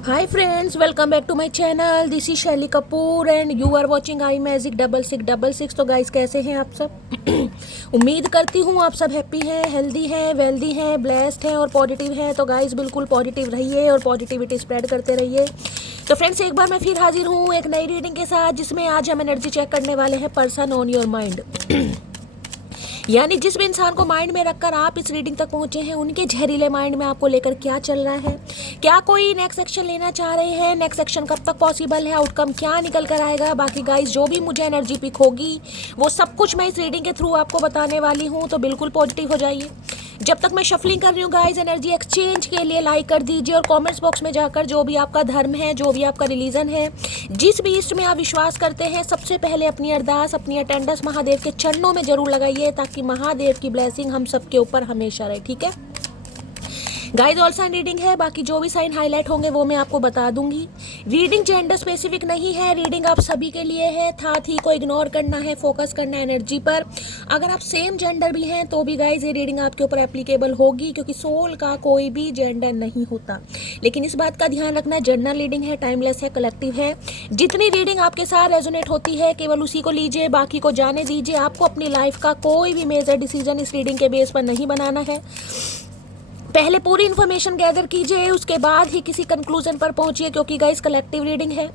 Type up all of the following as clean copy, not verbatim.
Hi friends, welcome back to my channel. This is शैली Kapoor and you are watching I magic 6666। तो guys कैसे हैं आप सब? उम्मीद करती हूँ आप सब हैप्पी हैं, हेल्दी हैं, वेल्दी हैं, ब्लेस्ड हैं और पॉजिटिव हैं। तो गाइस बिल्कुल पॉजिटिव रहिए और पॉजिटिविटी स्प्रेड करते रहिए। तो फ्रेंड्स एक बार मैं फिर हाजिर हूँ एक नई रीडिंग के साथ, जिसमें आज हम एनर्जी चेक करने वाले हैं पर्सन ऑन योर माइंड। यानी जिस भी इंसान को माइंड में रखकर आप इस रीडिंग तक पहुंचे हैं, उनके जहरीले माइंड में आपको लेकर क्या चल रहा है, क्या कोई नेक्स्ट एक्शन लेना चाह रहे हैं, नेक्स्ट एक्शन कब तक पॉसिबल है, आउटकम क्या निकल कर आएगा। बाकी गाइस जो भी मुझे एनर्जी पिक होगी वो सब कुछ मैं इस रीडिंग के थ्रू आपको बताने वाली हूँ। तो बिल्कुल पॉजिटिव हो जाइए। जब तक मैं शफलिंग कर रही हूँ गाइस, एनर्जी एक्सचेंज के लिए लाइक कर दीजिए और कमेंट्स बॉक्स में जाकर जो भी आपका धर्म है, जो भी आपका रिलीजन है, जिस भी इष्ट में आप विश्वास करते हैं, सबसे पहले अपनी अरदास, अपनी अटेंडेंस महादेव के चरणों में जरूर लगाइए, ताकि महादेव की ब्लेसिंग हम सबके ऊपर हमेशा रहे। ठीक है गाइस, ऑल साइन रीडिंग है। बाकी जो भी साइन हाईलाइट होंगे वो मैं आपको बता दूंगी। रीडिंग जेंडर स्पेसिफिक नहीं है, रीडिंग आप सभी के लिए है। साथ ही को इग्नोर करना है, फोकस करना है एनर्जी पर। अगर आप सेम जेंडर भी हैं तो भी गाइस ये रीडिंग आपके ऊपर एप्लीकेबल होगी, क्योंकि सोल का कोई भी जेंडर नहीं होता। लेकिन इस बात का ध्यान रखना, जनरल रीडिंग है, टाइमलेस है, कलेक्टिव है। जितनी रीडिंग आपके साथ रेजोनेट होती है केवल उसी को लीजिए, बाकी को जाने दीजिए। आपको अपनी लाइफ का कोई भी मेजर डिसीजन इस रीडिंग के बेस पर नहीं बनाना है। पहले पूरी इन्फॉर्मेशन गैदर कीजिए, उसके बाद ही किसी कंक्लूजन पर पहुंचिए, क्योंकि गाइस कलेक्टिव रीडिंग है।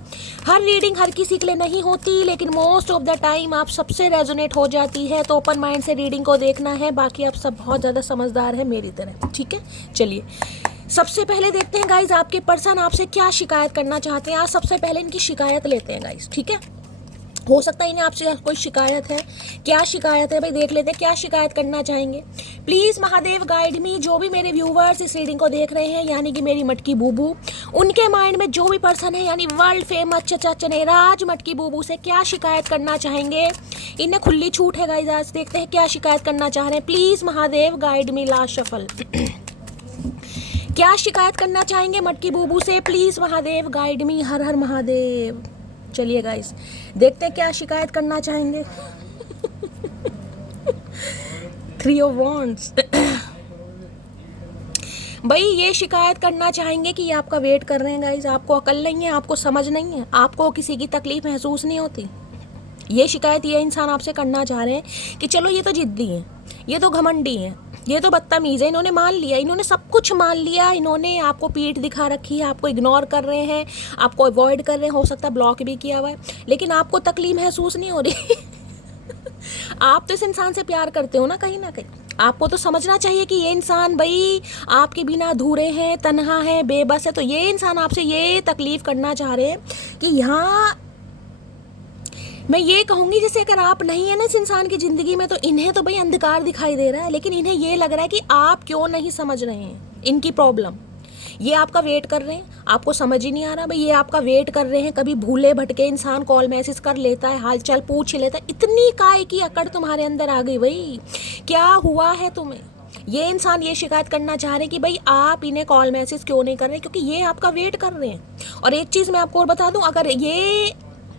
हर रीडिंग हर किसी के लिए नहीं होती, लेकिन मोस्ट ऑफ द टाइम आप सबसे रेजोनेट हो जाती है। तो ओपन माइंड से रीडिंग को देखना है। बाकी आप सब बहुत ज़्यादा समझदार हैं मेरी तरह। ठीक है, चलिए सबसे पहले देखते हैं गाइस आपके पर्सन आपसे क्या शिकायत करना चाहते हैं। आज सबसे पहले इनकी शिकायत लेते हैं गाइस। ठीक है, हो सकता है इन्हें आपसे कोई शिकायत है। क्या शिकायत है भाई, देख लेते हैं क्या शिकायत करना चाहेंगे। प्लीज़ महादेव गाइड मी। जो भी मेरे व्यूवर्स इस रीडिंग को देख रहे हैं, यानी कि मेरी मटकी बूबू, उनके माइंड में जो भी पर्सन है, यानी वर्ल्ड फेमस चचा चनेराज मटकी बूबू से क्या शिकायत करना चाहेंगे। इन्हें खुली छूट है गाइस। आज देखते हैं क्या शिकायत करना चाह रहे हैं। Please Mahadev guide me. Last shuffle. क्या शिकायत करना चाहेंगे मटकी बूबू से। Please Mahadev guide me. Har Har Mahadev. चलिए गाइस देखते हैं क्या शिकायत करना चाहेंगे। 3 ऑफ वॉन्ड्स। भाई ये शिकायत करना चाहेंगे कि ये आपका वेट कर रहे हैं गाइस। आपको अकल नहीं है, आपको समझ नहीं है, आपको किसी की तकलीफ महसूस नहीं होती। ये शिकायत ये इंसान आपसे करना चाह रहे हैं कि चलो ये तो जिद्दी हैं, ये तो घमंडी हैं, ये तो बदतमीज़ है, इन्होंने मान लिया, इन्होंने सब कुछ मान लिया, इन्होंने आपको पीठ दिखा रखी है, आपको इग्नोर कर रहे हैं, आपको अवॉइड कर रहे हैं, हो सकता है ब्लॉक भी किया हुआ है, लेकिन आपको तकलीफ महसूस नहीं हो रही। आप तो इस इंसान से प्यार करते हो ना कहीं आपको तो समझना चाहिए कि ये इंसान भाई आपके बिना अधूरे हैं, तन्हा है, बेबस है। तो ये इंसान आपसे ये तकलीफ करना चाह रहे हैं कि यहाँ मैं ये कहूँगी, जैसे अगर आप नहीं है ना इस इंसान की ज़िंदगी में, तो इन्हें तो भाई अंधकार दिखाई दे रहा है, लेकिन इन्हें ये लग रहा है कि आप क्यों नहीं समझ रहे हैं इनकी प्रॉब्लम। ये आपका वेट कर रहे हैं, आपको समझ ही नहीं आ रहा भाई। ये आपका वेट कर रहे हैं। कभी भूले भटके इंसान कॉल मैसेज कर लेता है, हालचाल पूछ लेता है। इतनी काय की अकड़ तुम्हारे अंदर आ गई भाई, क्या हुआ है तुम्हें। ये इंसान ये शिकायत करना चाह रहे हैं कि भाई आप इन्हें कॉल मैसेज क्यों नहीं कर रहे, क्योंकि ये आपका वेट कर रहे हैं। और एक चीज़ मैं आपको और बता दूं, अगर ये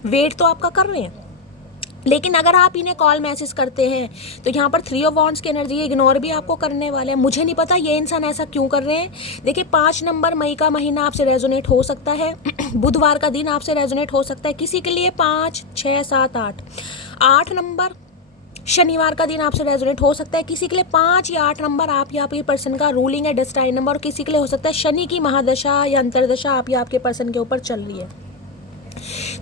वेट तो आपका कर रहे हैं, लेकिन अगर आप इन्हें कॉल मैसेज करते हैं तो यहाँ पर 3 ऑफ वॉन्ड्स की एनर्जी इग्नोर भी आपको करने वाले हैं। मुझे नहीं पता ये इंसान ऐसा क्यों कर रहे हैं। देखिए 5 नंबर मई का महीना आपसे रेजोनेट हो सकता है। बुधवार का दिन आपसे रेजोनेट हो सकता है किसी के लिए। 5, 6, 7, 8 नंबर शनिवार का दिन आपसे रेजोनेट हो सकता है किसी के लिए। 5 या 8 नंबर आप या आपके पर्सन का रूलिंग है, डेस्टाइन नंबर। किसी के लिए हो सकता है शनि की महादशा या अंतरदशा आप या आपके पर्सन के ऊपर चल रही है।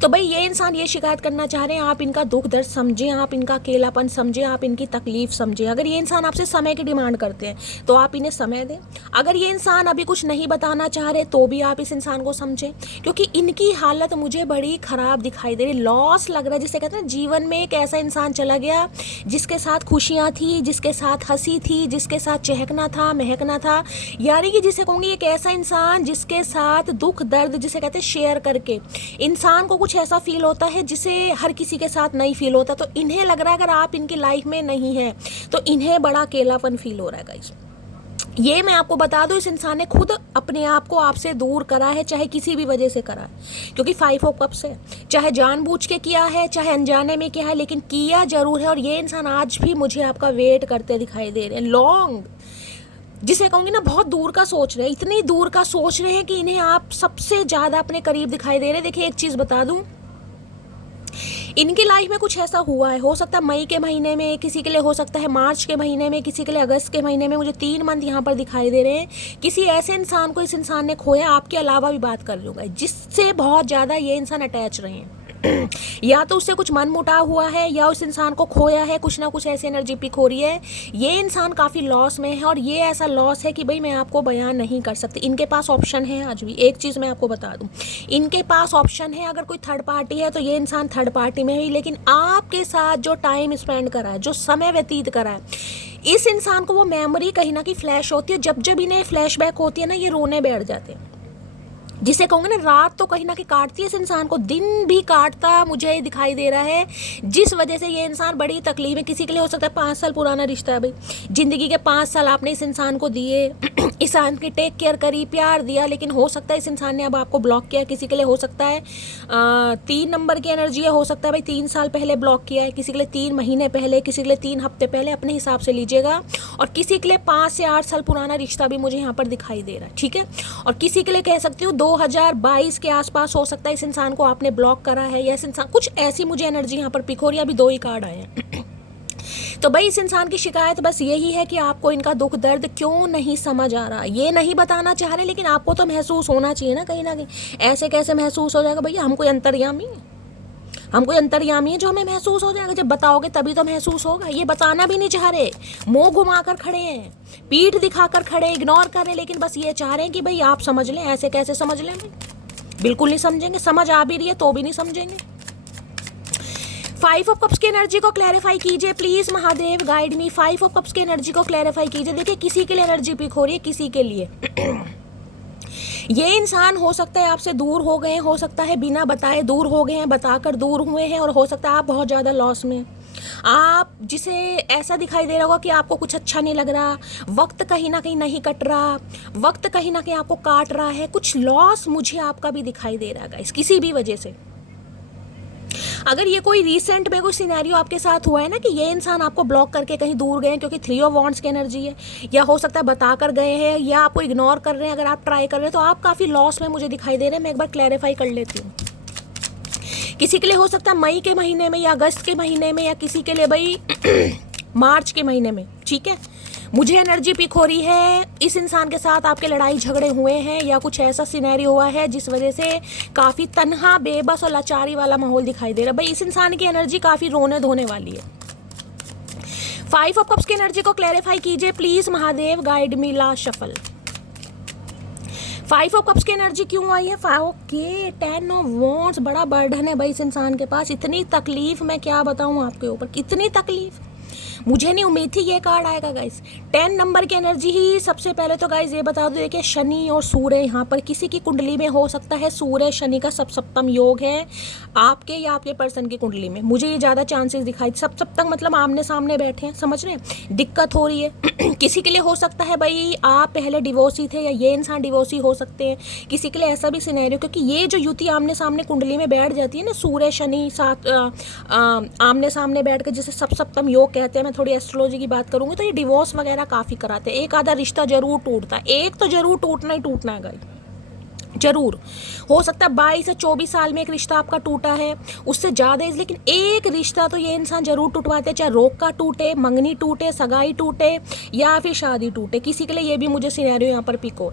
तो भाई ये इंसान ये शिकायत करना चाह रहे हैं, आप इनका दुख दर्द समझें, आप इनका अकेलापन समझें, आप इनकी तकलीफ समझें। अगर ये इंसान आपसे समय की डिमांड करते हैं तो आप इन्हें समय दें। अगर ये इंसान अभी कुछ नहीं बताना चाह रहे तो भी आप इस इंसान को समझें, क्योंकि इनकी हालत मुझे बड़ी ख़राब दिखाई दे रही। लॉस लग रहा है, जिसे कहते हैं जीवन में एक ऐसा इंसान चला गया जिसके साथ खुशियाँ थी, जिसके साथ हंसी थी, जिसके साथ चहकना था, महकना था। यानी कि जिसे कहूँगी एक ऐसा इंसान जिसके साथ दुख दर्द, जिसे कहते हैं शेयर करके इंसान को कुछ ऐसा फील होता है जिसे हर किसी के साथ नहीं फील होता। तो इन्हें लग रहा है अगर आप इनकी लाइफ में नहीं है तो इन्हें बड़ा अकेलापन फील हो रहा है गाइस। ये मैं आपको बता दूं, इस इंसान ने खुद अपने आप को आपसे दूर करा है, चाहे किसी भी वजह से करा है, क्योंकि 5 ऑफ कप्स है। चाहे जानबूझ के किया है, चाहे अनजाने में किया है, लेकिन किया जरूर है। और ये इंसान आज भी मुझे आपका वेट करते दिखाई दे रहे हैं। लॉन्ग जिसे कहूँगी ना बहुत दूर का सोच रहे हैं, इतनी दूर का सोच रहे हैं कि इन्हें आप सबसे ज़्यादा अपने करीब दिखाई दे रहे हैं। देखिए एक चीज़ बता दूँ, इनकी लाइफ में कुछ ऐसा हुआ है, हो सकता है मई के महीने में, किसी के लिए हो सकता है मार्च के महीने में, किसी के लिए अगस्त के महीने में। मुझे 3 मंथ यहाँ पर दिखाई दे रहे हैं। किसी ऐसे इंसान को इस इंसान ने खोया, आपके अलावा भी बात कर लूँगा, जिससे बहुत ज़्यादा ये इंसान अटैच रहे हैं। या तो उससे कुछ मन मुटाव हुआ है, या उस इंसान को खोया है, कुछ ना कुछ ऐसी एनर्जी पिक हो रही है। ये इंसान काफ़ी लॉस में है, और ये ऐसा लॉस है कि भाई मैं आपको बयान नहीं कर सकती। इनके पास ऑप्शन है आज भी, एक चीज़ मैं आपको बता दूं, इनके पास ऑप्शन है। अगर कोई थर्ड पार्टी है तो ये इंसान थर्ड पार्टी में है, लेकिन आपके साथ जो टाइम स्पेंड करा है, जो समय व्यतीत करा है, इस इंसान को वो मेमोरी कहीं ना कहीं फ्लैश होती है। जब जब इन्हें फ्लैशबैक होती है ना, ये रोने बैठ जाते हैं। जिसे कहूँगे ना, रात तो कहीं ना कहीं काटती है इस इंसान को, दिन भी काटता मुझे दिखाई दे रहा है, जिस वजह से ये इंसान बड़ी तकलीफ है। किसी के लिए हो सकता है 5 साल पुराना रिश्ता है भाई, ज़िंदगी के 5 साल आपने इस इंसान को दिए, इस इंसान की टेक केयर करी, प्यार दिया, लेकिन हो सकता है इस इंसान ने अब आपको ब्लॉक किया। किसी के लिए हो सकता है 3 नंबर की एनर्जी है, हो सकता है भाई 3 साल पहले ब्लॉक किया है, किसी के लिए 3 महीने पहले, किसी के लिए 3 हफ्ते पहले, अपने हिसाब से लीजिएगा। और किसी के लिए 5 से 8 साल पुराना रिश्ता भी मुझे यहाँ पर दिखाई दे रहा है, ठीक है। और किसी के लिए कह सकती हूँ 2022 के आसपास हो सकता है इस इंसान को आपने ब्लॉक करा है, या इस इंसान कुछ ऐसी मुझे एनर्जी यहाँ पर पिक हो रही है। अभी 2 ही कार्ड आए हैं। तो भाई इस इंसान की शिकायत बस यही है कि आपको इनका दुख दर्द क्यों नहीं समझ आ रहा, ये नहीं बताना चाह रहे, लेकिन आपको तो महसूस होना चाहिए ना कहीं ना कहीं। ऐसे कैसे महसूस हो जाएगा भैया, हम कोई अंतर्यामी है, हम कोई अंतर्यामी है जो हमें महसूस हो जाएगा? जब बताओगे तभी तो महसूस होगा। ये बताना भी नहीं चाह रहे, मुंह घुमाकर खड़े हैं, पीठ दिखाकर खड़े, इग्नोर कर रहे, लेकिन बस ये चाह रहे हैं कि भाई आप समझ लें। ऐसे कैसे समझ लें भाई, बिल्कुल नहीं समझेंगे। समझ आ भी रही है तो भी नहीं समझेंगे। 5 ऑफ कप्स की एनर्जी को क्लैरिफाई कीजिए please Mahadev, guide me. 5 of cups की एनर्जी को क्लैरिफाई कीजिए। देखिए किसी के लिए एनर्जी पिक हो रही है, किसी के लिए ये इंसान हो सकता है आपसे दूर हो गए, हो सकता है बिना बताए दूर हो गए हैं, बताकर दूर हुए हैं, और हो सकता है आप बहुत ज़्यादा लॉस में। आप जिसे ऐसा दिखाई दे रहा होगा कि आपको कुछ अच्छा नहीं लग रहा, वक्त कहीं ना कहीं नहीं कट रहा, वक्त कहीं ना कहीं आपको काट रहा है, कुछ लॉस मुझे आपका भी दिखाई दे रहा है गाइस, किसी भी वजह से। अगर ये कोई रिसेंट में कोई सिनेरियो आपके साथ हुआ है ना कि ये इंसान आपको ब्लॉक करके कहीं दूर गए हैं, क्योंकि 3 ऑफ वॉन्ड्स की एनर्जी है, या हो सकता है बता कर गए हैं, या आपको इग्नोर कर रहे हैं। अगर आप ट्राई कर रहे हैं तो आप काफ़ी लॉस में मुझे दिखाई दे रहे हैं। मैं एक बार क्लैरिफाई कर लेती हूँ। किसी के लिए हो सकता है मई के महीने में, या अगस्त के महीने में, या किसी के लिए भाई मार्च के महीने में, ठीक है। मुझे एनर्जी पिक हो रही है इस इंसान के साथ आपके लड़ाई झगड़े हुए हैं, या कुछ ऐसा सिनेरियो हुआ है जिस वजह से काफ़ी तन्हा, बेबस और लाचारी वाला माहौल दिखाई दे रहा है। भाई इस इंसान की एनर्जी काफ़ी रोने धोने वाली है। 5 ऑफ कप्स की एनर्जी को क्लैरिफाई कीजिए please Mahadev, guide me. Last shuffle. 5 of cups की एनर्जी क्यों आई है? Okay, 10 of wands. बड़ा बर्डन है भाई इस इंसान के पास, इतनी तकलीफ मैं क्या बताऊं आपके ऊपर, कितनी तकलीफ। मुझे नहीं उम्मीद थी ये कार्ड आएगा गाइस। 10 नंबर की एनर्जी ही सबसे पहले तो गाइस ये बता दो, देखिए शनि और सूर्य यहाँ पर किसी की कुंडली में हो सकता है सूर्य शनि का सप्तम योग है, आपके या आपके पर्सन की कुंडली में। मुझे ये ज़्यादा चांसेस दिखाई, सप्तम मतलब आमने सामने बैठे हैं, समझ रहे हैं, दिक्कत हो रही है। किसी के लिए हो सकता है भाई आप पहले डिवोर्सी थे, या ये इंसान डिवोर्सी हो सकते हैं। किसी के लिए ऐसा भी सिनेरियो, क्योंकि ये जो युति आमने सामने कुंडली में बैठ जाती है ना, सूर्य शनि साथ आमने सामने बैठ कर, जिसे सप्तम योग कहते हैं। मैं थोड़ी एस्ट्रोलॉजी की बात करूंगी तो ये डिवोर्स वगैरह काफ़ी कराते हैं। एक आधा रिश्ता जरूर टूटता है, एक तो जरूर टूटना ही टूटना है गाइस, जरूर। हो सकता है 22 से 24 साल में एक रिश्ता आपका टूटा है, उससे ज़्यादा, लेकिन एक रिश्ता तो ये इंसान जरूर टूटवाते हैं, चाहे रोक का टूटे, मंगनी टूटे, सगाई टूटे, या फिर शादी टूटे। किसी के लिए ये भी मुझे सिनेरियो यहाँ पर पिक हो।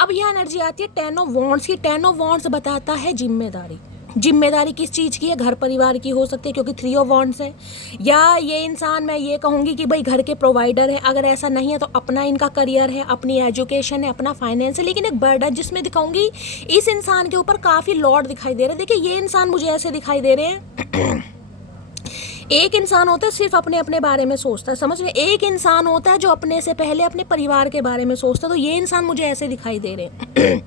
अब यह एनर्जी आती है 10 ऑफ वॉन्ड्स की। 10 ऑफ वॉन्ड्स बताता है जिम्मेदारी। जिम्मेदारी किस चीज़ की है? घर परिवार की हो सकती है, क्योंकि 3 ऑफ वॉन्ड्स है। या ये इंसान, मैं ये कहूँगी कि भाई घर के प्रोवाइडर है। अगर ऐसा नहीं है तो अपना इनका करियर है, अपनी एजुकेशन है, अपना फाइनेंस है। लेकिन एक बर्डन जिसमें दिखाऊंगी इस इंसान के ऊपर काफ़ी लोड दिखाई दे रहा है। देखिए ये इंसान मुझे ऐसे दिखाई दे रहे हैं एक इंसान होता है सिर्फ अपने अपने बारे में सोचता है, समझ रहे? एक इंसान होता है जो अपने से पहले अपने परिवार के बारे में सोचता है। तो ये इंसान मुझे ऐसे दिखाई दे रहे हैं।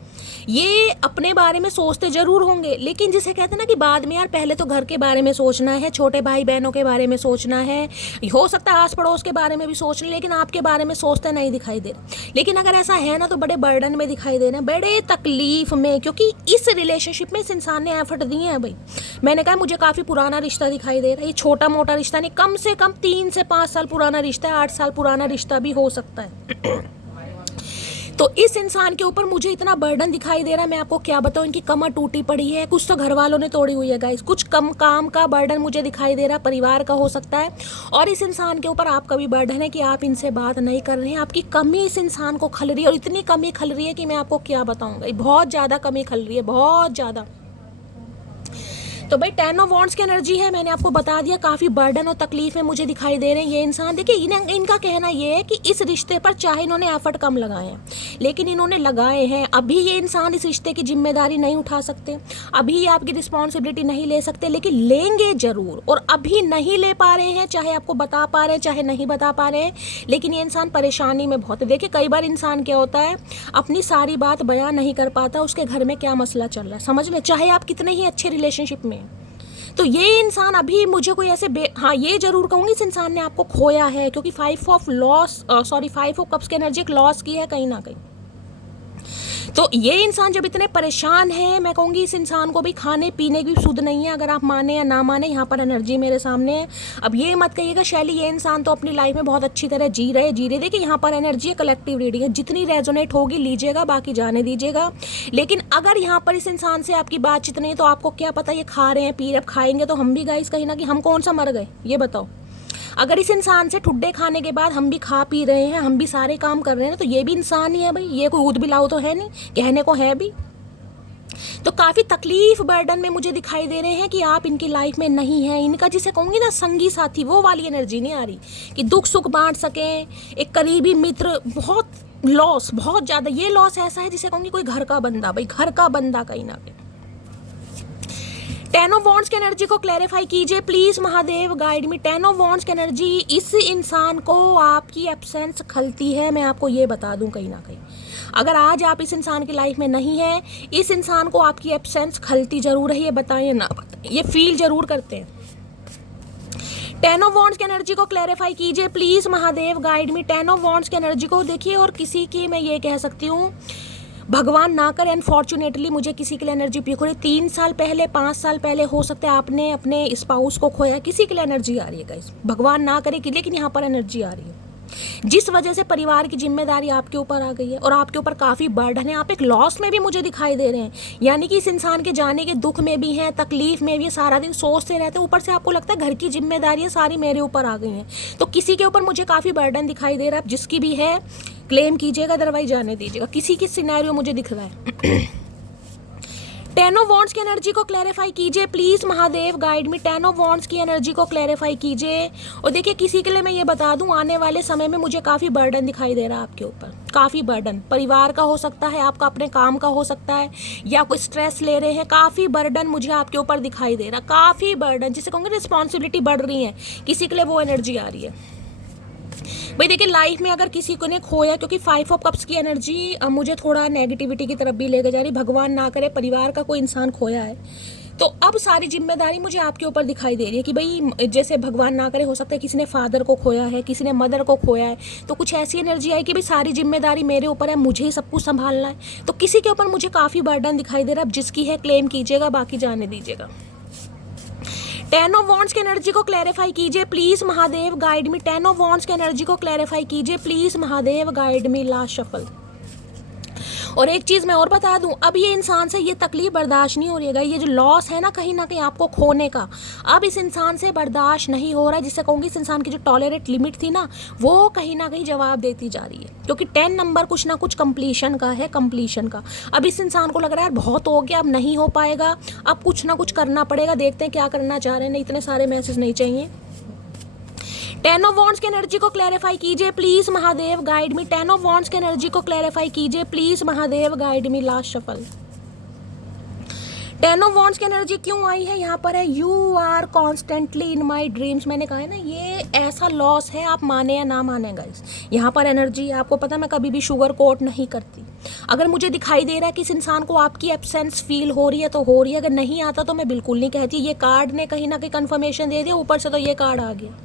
ये अपने बारे में सोचते जरूर होंगे, लेकिन जिसे कहते हैं ना कि बाद में, यार पहले तो घर के बारे में सोचना है, छोटे भाई बहनों के बारे में सोचना है, हो सकता है आस पड़ोस के बारे में भी सोच लें, लेकिन आपके बारे में सोचते नहीं दिखाई दे रहे। लेकिन अगर ऐसा है ना तो बड़े बर्डन में दिखाई दे रहे हैं, बड़े तकलीफ में, क्योंकि इस रिलेशनशिप में इस इंसान ने एफर्ट दिए हैं भाई। मैंने कहा मुझे काफ़ी पुराना रिश्ता दिखाई दे रहा है, ये छोटा मोटा रिश्ता नहीं, कम से कम 3 से 5 साल पुराना रिश्ता है, 8 साल पुराना रिश्ता भी हो सकता है। तो इस इंसान के ऊपर मुझे इतना बर्डन दिखाई दे रहा है, मैं आपको क्या बताऊं, इनकी कमर टूटी पड़ी है, कुछ तो घर वालों ने तोड़ी हुई है गाइस, कुछ कम काम का बर्डन मुझे दिखाई दे रहा है, परिवार का हो सकता है। और इस इंसान के ऊपर आपका भी बर्डन है कि आप इनसे बात नहीं कर रहे हैं, आपकी कमी इस इंसान को खल रही है, और इतनी कमी खल रही है कि मैं आपको क्या बताऊंगा, बहुत ज़्यादा कमी खल रही है, बहुत ज़्यादा। तो भाई 10 ऑफ वॉन्ड्स की एनर्जी है, मैंने आपको बता दिया, काफ़ी बर्डन और तकलीफ में मुझे दिखाई दे रहे हैं ये इंसान। देखिए इनका कहना ये है कि इस रिश्ते पर चाहे इन्होंने एफर्ट कम लगाए हैं, लेकिन इन्होंने लगाए हैं। अभी ये इंसान इस रिश्ते की जिम्मेदारी नहीं उठा सकते, अभी ये आपकी रिस्पॉन्सिबिलिटी नहीं ले सकते, लेकिन लेंगे ज़रूर। और अभी नहीं ले पा रहे हैं, चाहे आपको बता पा रहे हैं चाहे नहीं बता पा रहे हैं, लेकिन ये इंसान परेशानी में बहुत है। देखिए कई बार इंसान क्या होता है, अपनी सारी बात बयान नहीं कर पाता, उसके घर में क्या मसला चल रहा है, समझ में, चाहे आप कितने ही अच्छे रिलेशनशिप में। तो ये इंसान अभी मुझे कोई ऐसे हाँ ये जरूर कहूँगी इस इंसान ने आपको खोया है, क्योंकि 5 ऑफ कप्स की एनर्जी एक लॉस की है कहीं ना कहीं। तो ये इंसान जब इतने परेशान है, मैं कहूँगी इस इंसान को भी खाने पीने की सुध नहीं है, अगर आप माने या ना माने, यहाँ पर एनर्जी मेरे सामने है। अब ये मत कहिएगा शैली ये इंसान तो अपनी लाइफ में बहुत अच्छी तरह जी रहे। देखिए यहाँ पर एनर्जी है, कलेक्टिव रीडिंग है, जितनी रेजोनेट होगी लीजिएगा, बाकी जाने दीजिएगा। लेकिन अगर यहाँ पर इस इंसान से आपकी बातचीत नहीं है, तो आपको क्या पता ये खा रहे हैं पी रहे, खाएंगे तो हम भी गाइस कहीं ना कि हम कौन सा मर गए, ये बताओ। अगर इस इंसान से ठुड्डे खाने के बाद हम भी खा पी रहे हैं, हम भी सारे काम कर रहे हैं, तो ये भी इंसान ही है भाई, ये कोई ऊद बिलाऊ तो है नहीं, कहने को है भी। तो काफ़ी तकलीफ बर्डन में मुझे दिखाई दे रहे हैं कि आप इनकी लाइफ में नहीं है। इनका जिसे कहूँगी ना संगी साथी, वो वाली एनर्जी नहीं आ रही कि दुख सुख बांट सकें, एक करीबी मित्र, बहुत लॉस, बहुत ज़्यादा। ये लॉस ऐसा है जिसे कहूँगी कोई घर का बंदा, भाई घर का बंदा कहीं ना कहीं। 10 ऑफ वॉन्ड्स की एनर्जी को क्लैरिफाई कीजिए please Mahadev, guide me. 10 of wands की एनर्जी, इस इंसान को आपकी एब्सेंस खलती है, मैं आपको ये बता दूं कहीं ना कहीं। अगर आज आप इस इंसान की लाइफ में नहीं है, इस इंसान को आपकी एब्सेंस खलती जरूर है, ये बताएं ना बताएं, ये फील जरूर करते हैं। 10 ऑफ वॉन्ड्स की एनर्जी को क्लैरिफाई कीजिए please Mahadev, guide me. 10 of wands की एनर्जी को देखिए, और किसी की मैं ये कह सकती हूँ, भगवान ना करे अनफॉर्चुनेटली मुझे किसी के लिए एनर्जी पीक हो रही, 3 साल पहले 5 साल पहले हो सकता है आपने अपने स्पाउस को खोया, किसी के लिए एनर्जी आ रही है गाइस, भगवान ना करे कि, लेकिन यहाँ पर एनर्जी आ रही है जिस वजह से परिवार की जिम्मेदारी आपके ऊपर आ गई है और आपके ऊपर काफ़ी बर्डन है। आप एक लॉस में भी मुझे दिखाई दे रहे हैं, यानी कि इस इंसान के जाने के दुख में भी हैं, तकलीफ में भी, सारा दिन सोचते रहते हैं, ऊपर से आपको लगता है घर की जिम्मेदारियाँ सारी मेरे ऊपर आ गई हैं। तो किसी के ऊपर मुझे काफ़ी बर्डन दिखाई दे रहा है, जिसकी भी है क्लेम कीजिएगा, अदरवाइज जाने दीजिएगा। किसी की सिनेरियो मुझे दिख रहा है। 10 ऑफ वॉन्ड्स की एनर्जी को क्लैरिफाई कीजिए please Mahadev, guide me. 10 of wands की एनर्जी को क्लैरिफाई कीजिए। और देखिए किसी के लिए मैं ये बता दूं, आने वाले समय में मुझे काफ़ी बर्डन दिखाई दे रहा है आपके ऊपर, काफ़ी बर्डन परिवार का हो सकता है, आपका अपने काम का हो सकता है, या कोई स्ट्रेस ले रहे हैं, काफ़ी बर्डन मुझे आपके ऊपर दिखाई दे रहा, काफ़ी बर्डन, जिसे कहूँगे रिस्पॉन्सिबिलिटी बढ़ रही है, किसी के लिए वो एनर्जी आ रही है। भाई देखिए लाइफ में अगर किसी को ने खोया, क्योंकि 5 ऑफ कप्स की एनर्जी मुझे थोड़ा नेगेटिविटी की तरफ भी लेकर जा रही, भगवान ना करे परिवार का कोई इंसान खोया है, तो अब सारी जिम्मेदारी मुझे आपके ऊपर दिखाई दे रही है कि भाई जैसे भगवान ना करे हो सकता है किसी ने फादर को खोया है, किसी ने मदर को खोया है, तो कुछ ऐसी एनर्जी आई कि भाई सारी जिम्मेदारी मेरे ऊपर है, मुझे ही सब कुछ संभालना है। तो किसी के ऊपर मुझे काफ़ी बर्डन दिखाई दे रहा है, अब जिसकी है क्लेम कीजिएगा, बाकी जाने दीजिएगा। 10 ऑफ वॉन्ड्स की एनर्जी को क्लैरिफाई कीजिए please Mahadev, guide me. 10 of wands की एनर्जी को क्लैरिफाई कीजिए please Mahadev, guide me. Last shuffle. और एक चीज़ मैं और बता दूं, अब ये इंसान से ये तकलीफ बर्दाश्त नहीं हो रही है, ये जो लॉस है ना कहीं आपको खोने का, अब इस इंसान से बर्दाश्त नहीं हो रहा है, जिससे कहूँगी इस इंसान की जो टॉलरेट लिमिट थी ना, वो कहीं ना कहीं जवाब देती जा रही है, क्योंकि 10 नंबर कुछ ना कुछ कंप्लीशन का है, कंप्लीशन का। अब इस इंसान को लग रहा है यार बहुत हो गया, अब नहीं हो पाएगा, अब कुछ ना कुछ करना पड़ेगा, देखते हैं क्या करना चाह रहे हैं, नहीं इतने सारे मैसेज नहीं चाहिए। 10 ऑफ वॉन्ड्स की एनर्जी को क्लैरिफाई कीजिए please Mahadev, guide me. 10 of wands की एनर्जी को क्लैरिफाई कीजिए please Mahadev, guide me. Last shuffle. 10 of wands की एनर्जी क्यों आई है यहाँ पर है, you are constantly in my dreams. मैंने कहा है ना ये ऐसा लॉस है, आप माने या ना माने गाइस, यहाँ पर एनर्जी आपको पता मैं कभी भी शुगर कोट नहीं करती। अगर मुझे दिखाई दे रहा है कि इस इंसान को आपकी एब्सेंस फील हो रही है तो हो रही है, अगर नहीं आता तो मैं बिल्कुल नहीं कहती। ये कार्ड ने कहीं ना कहीं कंफर्मेशन दे दिया, ऊपर से तो ये कार्ड आ गया।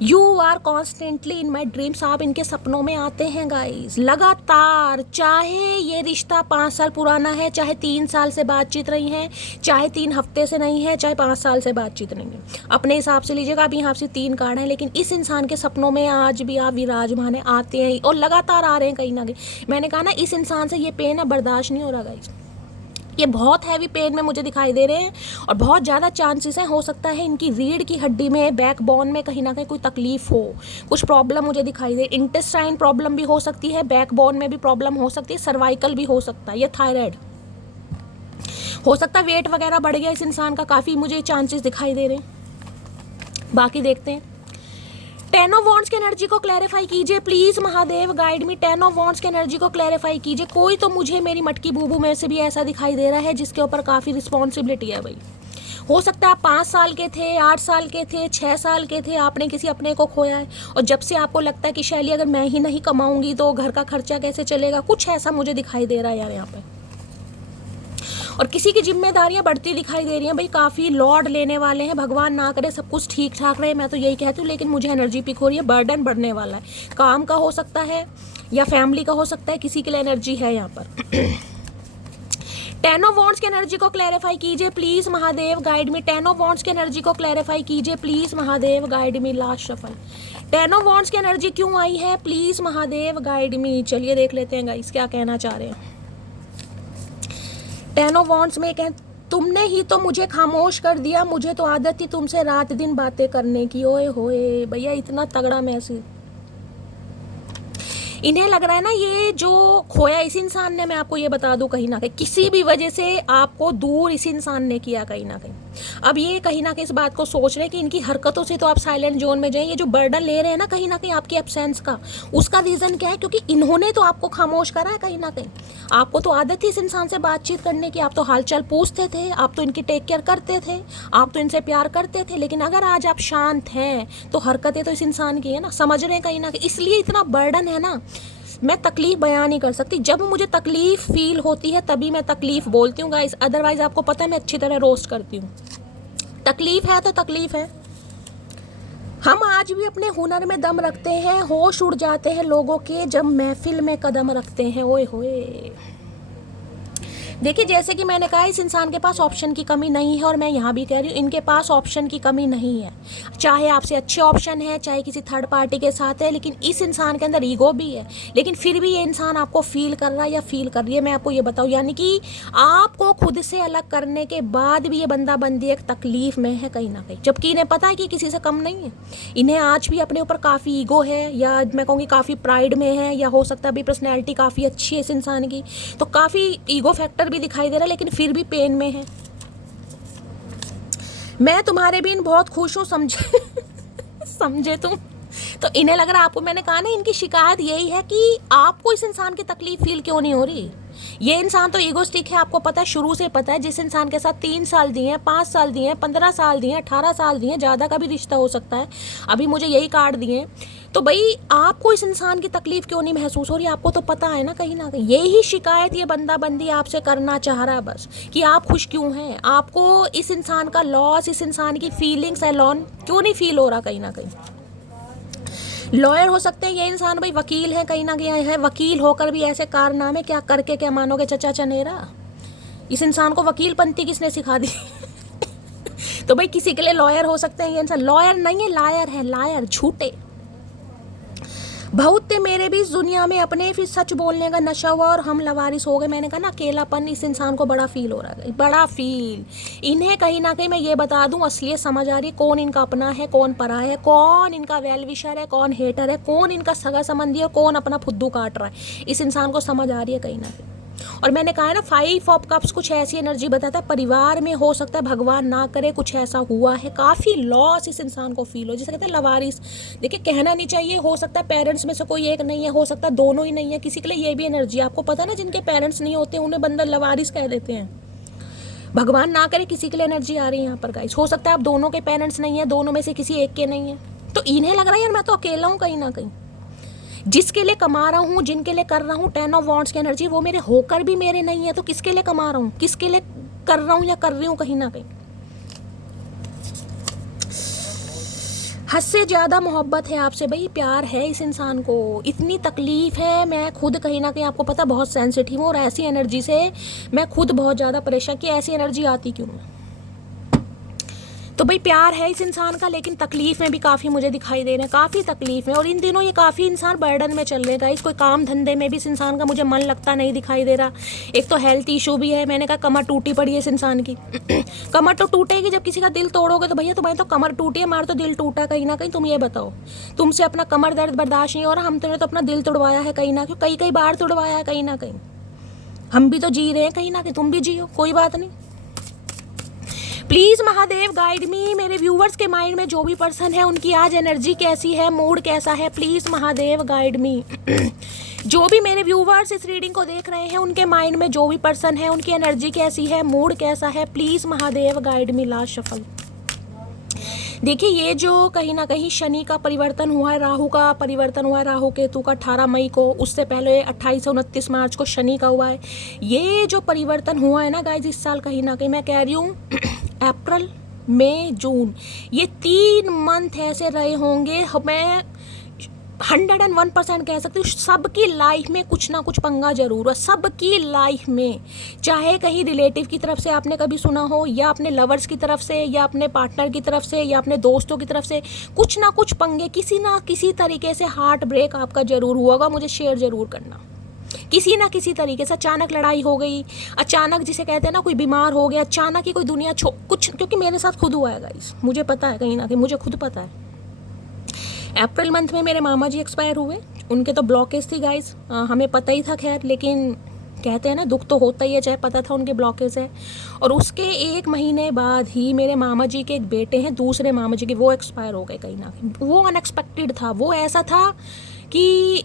You are constantly in my dreams, आप इनके सपनों में आते हैं गाइज लगातार। चाहे ये रिश्ता 5 साल पुराना है, चाहे 3 साल से बातचीत नहीं है, चाहे 3 हफ्ते से नहीं है, चाहे 5 साल से बातचीत नहीं है, अपने हिसाब से लीजिएगा। अभी यहाँ से 3 कार्ड हैं, लेकिन इस इंसान के सपनों में आज भी आप विराजमान है, आते हैं और लगातार आ रहे हैं कहीं ना कहीं। मैंने कहा ना, इस इंसान से ये पेन है बर्दाश्त नहीं हो रहा गाइज। ये बहुत हैवी पेन में मुझे दिखाई दे रहे हैं और बहुत ज़्यादा चांसेस हैं, हो सकता है इनकी रीढ़ की हड्डी में, बैक बोन में कहीं ना कहीं कोई तकलीफ हो, कुछ प्रॉब्लम मुझे दिखाई दे। इंटेस्टाइन प्रॉब्लम भी हो सकती है, बैक बोन में भी प्रॉब्लम हो सकती है, सर्वाइकल भी हो सकता है, या थायराइड हो सकता है, वेट वगैरह बढ़ गया इस इंसान का, काफ़ी मुझे चांसेस दिखाई दे रहे हैं। बाकी देखते हैं। 10 ऑफ वॉन्ड्स की एनर्जी को क्लैरिफाई कीजिए please Mahadev, guide me. 10 of wands की एनर्जी को क्लैरिफाई कीजिए। कोई तो मुझे मेरी मटकी बूबू में से भी ऐसा दिखाई दे रहा है जिसके ऊपर काफ़ी रिस्पॉन्सिबिलिटी है भाई। हो सकता है आप 5 साल के थे, 8 साल के थे, 6 साल के थे, आपने किसी अपने को खोया है और जब से आपको लगता है कि शैली अगर मैं ही नहीं कमाऊंगी तो घर का खर्चा कैसे चलेगा, कुछ ऐसा मुझे दिखाई दे रहा है यार यहाँ पे। और किसी की जिम्मेदारियां बढ़ती दिखाई दे रही हैं भाई, काफ़ी लॉर्ड लेने वाले हैं। भगवान ना करे सब कुछ ठीक ठाक रहे, मैं तो यही कहती हूँ, लेकिन मुझे एनर्जी पिक हो रही है, बर्डन बढ़ने वाला है। काम का हो सकता है या फैमिली का हो सकता है, किसी के लिए एनर्जी है यहाँ पर। 10 ऑफ वॉन्ड्स की एनर्जी को क्लैरिफाई कीजिए please Mahadev, guide me. 10 of wands की एनर्जी को क्लैरिफाई कीजिए please Mahadev, guide me. Last shuffle 10 of wands की एनर्जी क्यों आई है प्लीज महादेव, गाइड मी। चलिए देख लेते हैं गाइस क्या कहना चाह रहे हैं। 10 ऑफ वॉन्ड्स में कहें, तुमने ही तो मुझे खामोश कर दिया, मुझे तो आदत थी तुमसे रात दिन बातें करने की। ओए होए भैया, इतना तगड़ा मैसेज। इन्हें लग रहा है ना ये जो खोया इस इंसान ने, मैं आपको ये बता दूं, कहीं ना कहीं किसी भी वजह से आपको दूर इस इंसान ने किया कहीं ना कहीं। अब ये कहीं ना कहीं इस बात को सोच रहे हैं कि इनकी हरकतों से तो आप साइलेंट जोन में जाएं। ये जो बर्डन ले रहे हैं ना कहीं ना कहीं आपकी एब्सेंस का, उसका रीज़न क्या है? क्योंकि इन्होंने तो आपको खामोश करा है कहीं ना कहीं। आपको तो आदत थी इस इंसान से बातचीत करने की, आप तो हालचाल पूछते थे, आप तो इनकी टेक केयर करते थे, आप तो इनसे प्यार करते थे। लेकिन अगर आज आप शांत हैं तो हरकतें तो इस इंसान की है ना, समझ रहे हैं कहीं ना कहीं। इसलिए इतना बर्डन है ना, मैं तकलीफ बयान नहीं कर सकती। जब मुझे तकलीफ फील होती है तभी मैं तकलीफ बोलती हूँ गाइस, अदरवाइज आपको पता है मैं अच्छी तरह रोस्ट करती हूँ। तकलीफ है तो तकलीफ है। हम आज भी अपने हुनर में दम रखते हैं, होश उड़ जाते हैं लोगों के जब महफिल में कदम रखते हैं। ओए होए, देखिए जैसे कि मैंने कहा, इस इंसान के पास ऑप्शन की कमी नहीं है और मैं यहाँ भी कह रही हूँ इनके पास ऑप्शन की कमी नहीं है। चाहे आपसे अच्छे ऑप्शन है, चाहे किसी थर्ड पार्टी के साथ है, लेकिन इस इंसान के अंदर ईगो भी है। लेकिन फिर भी ये इंसान आपको फील कर रहा है या फील कर रही है, मैं आपको ये बताऊँ, यानी कि आपको खुद से अलग करने के बाद भी ये बंदा बंदी एक तकलीफ में है कहीं ना कहीं, जबकि इन्हें पता है कि किसी से कम नहीं है। इन्हें आज भी अपने ऊपर काफ़ी ईगो है, या मैं कहूँगी काफ़ी प्राइड में है, या हो सकता है अभी पर्सनैलिटी काफ़ी अच्छी है इस इंसान की, तो काफ़ी ईगो फैक्टर भी दिखाई दे रहा है, लेकिन फिर भी पेन में है। मैं तुम्हारे बिन बहुत खुश हूं, समझे समझे तुम। तो इन्हें लग रहा है, आपको मैंने कहा ना, इनकी शिकायत यही है कि आपको इस इंसान की तकलीफ फील क्यों नहीं हो रही। ये इंसान तो ईगोस्टिक है, आपको पता है, शुरू से पता है। जिस इंसान के साथ 3 साल दिए हैं, 5 साल दिए हैं, 15 साल दिए हैं, 18 साल दिए हैं, ज़्यादा का भी रिश्ता हो सकता है, अभी मुझे यही कार्ड दिए हैं। तो भाई आपको इस इंसान की तकलीफ क्यों नहीं महसूस हो रही? आपको तो पता है ना कहीं ना कहीं। यही शिकायत ये बंदा बंदी आपसे करना चाह रहा है बस, कि आप खुश क्यों हैं। आपको इस इंसान का लॉस, इस इंसान की फीलिंग्स एलोन क्यों नहीं फील हो रहा कहीं ना कहीं। लॉयर हो सकते हैं ये इंसान, भाई वकील है कहीं ना कहीं है, वकील होकर भी ऐसे कारनामे क्या करके क्या मानोगे चचा चनेरा। इस इंसान को वकील पंथी किसने सिखा दी तो भाई किसी के लिए लॉयर हो सकते हैं ये इंसान। लॉयर नहीं है, लायर है, लायर, झूठे। बहुत थे मेरे भी इस दुनिया में अपने, फिर सच बोलने का नशा हुआ और हम लवारिस हो गए। मैंने कहा ना, अकेलापन इस इंसान को बड़ा फील हो रहा है, बड़ा फील। इन्हें कहीं ना कहीं मैं ये बता दूं, असलियत समझ आ रही है, कौन इनका अपना है, कौन परा है, कौन इनका वेल विशर है, कौन हेटर है, कौन इनका सगा संबंधी है, कौन अपना फुद्दू काट रहा है। इस इंसान को समझ आ रही है कहीं ना कहीं। और मैंने कहा है ना, 5 ऑफ कप्स कुछ ऐसी एनर्जी बताता है, परिवार में हो सकता है, भगवान ना करे कुछ ऐसा हुआ है, काफ़ी लॉस इस इंसान को फील हो, जिसे कहते हैं लवारिस। देखिए कहना नहीं चाहिए, हो सकता है पेरेंट्स में से कोई एक नहीं है, हो सकता है दोनों ही नहीं है, किसी के लिए ये भी एनर्जी। आपको पता है ना, जिनके पेरेंट्स नहीं होते उन्हें बंदा लवारिस कह देते हैं। भगवान ना करे किसी के लिए एनर्जी आ रही है यहाँ पर गाइस। हो सकता है आप दोनों के पेरेंट्स नहीं है, दोनों में से किसी एक के नहीं है, तो इन्हें लग रहा है यार मैं तो अकेला हूँ कहीं ना कहीं। जिसके लिए कमा रहा हूँ, जिनके लिए कर रहा हूँ, 10 ऑफ वॉन्ड्स की एनर्जी, वो मेरे होकर भी मेरे नहीं है, तो किसके लिए कमा रहा हूँ, किसके लिए कर रहा हूँ या कर रही हूँ कहीं ना कहीं। हद से ज़्यादा मोहब्बत है आपसे भाई, प्यार है इस इंसान को, इतनी तकलीफ़ है। मैं खुद कहीं ना कहीं आपको पता बहुत सेंसिटिव हूँ और ऐसी एनर्जी से मैं खुद बहुत ज़्यादा परेशान कि ऐसी एनर्जी आती क्यों है। तो भाई प्यार है इस इंसान का, लेकिन तकलीफ में भी काफ़ी मुझे दिखाई दे रहे हैं, काफ़ी तकलीफ में। और इन दिनों ये काफ़ी इंसान बर्डन में चल रहे हैं, कोई काम धंधे में भी इस इंसान का मुझे मन लगता नहीं दिखाई दे रहा। एक तो हेल्थ इशू भी है, मैंने कहा कमर टूटी पड़ी है इस इंसान की। कमर तो टूटेगी जब किसी का दिल तोड़ोगे, तो भैया तुम्हारी तो कमर टूटी है, हमारा तो दिल टूटा कहीं ना कहीं। तुम ये बताओ, तुमसे अपना कमर दर्द बर्दाश्त नहीं हो रहा, हमने तो अपना दिल तोड़वाया है कहीं ना कहीं, कई बार तोड़वाया है कहीं ना कहीं। हम भी तो जी रहे हैं कहीं ना कहीं, तुम भी जियो, कोई बात नहीं। प्लीज़ महादेव गाइड मी, मेरे व्यूवर्स के माइंड में जो भी पर्सन है उनकी आज एनर्जी कैसी है, मूड कैसा है, प्लीज़ महादेव गाइड मी। जो भी मेरे व्यूवर्स इस रीडिंग को देख रहे हैं उनके माइंड में जो भी पर्सन है उनकी एनर्जी कैसी है, मूड कैसा है, please Mahadev guide me. Last shuffle. देखिए ये जो कहीं ना कहीं शनि का परिवर्तन हुआ है, राहु का परिवर्तन हुआ है, राहु केतु का 18 मई को, उससे पहले 28 से 29 मार्च को शनि का हुआ है। ये जो परिवर्तन हुआ है ना गाइज इस साल, कहीं ना कहीं मैं कह रही हूँ अप्रैल मई जून, ये 3 मंथ ऐसे रहे होंगे, मैं 101% कह सकती हूँ सबकी लाइफ में कुछ ना कुछ पंगा जरूर है, सबकी लाइफ में। चाहे कहीं रिलेटिव की तरफ से आपने कभी सुना हो, या अपने लवर्स की तरफ से, या अपने पार्टनर की तरफ से, या अपने दोस्तों की तरफ से, कुछ ना कुछ पंगे, किसी ना किसी तरीके से हार्ट ब्रेक आपका जरूर हुआ होगा। मुझे शेयर जरूर करना, किसी ना किसी तरीके से अचानक लड़ाई हो गई, अचानक जिसे कहते हैं ना कोई बीमार हो गया, अचानक ही कोई दुनिया कुछ, क्योंकि मेरे साथ खुद हुआ है गाइस, मुझे पता है कहीं ना कहीं, मुझे खुद पता है। अप्रैल मंथ में मेरे मामा जी एक्सपायर हुए, उनके तो ब्लॉकेज थी गाइस, हमें पता ही था खैर, लेकिन कहते हैं ना दुख तो होता ही है, चाहे पता था उनके ब्लॉकेज है। और उसके 1 महीने बाद ही मेरे मामा जी के एक बेटे हैं, दूसरे मामा जी के, वो एक्सपायर हो गए कहीं ना कहीं। वो अनएक्सपेक्टेड था, वो ऐसा था कि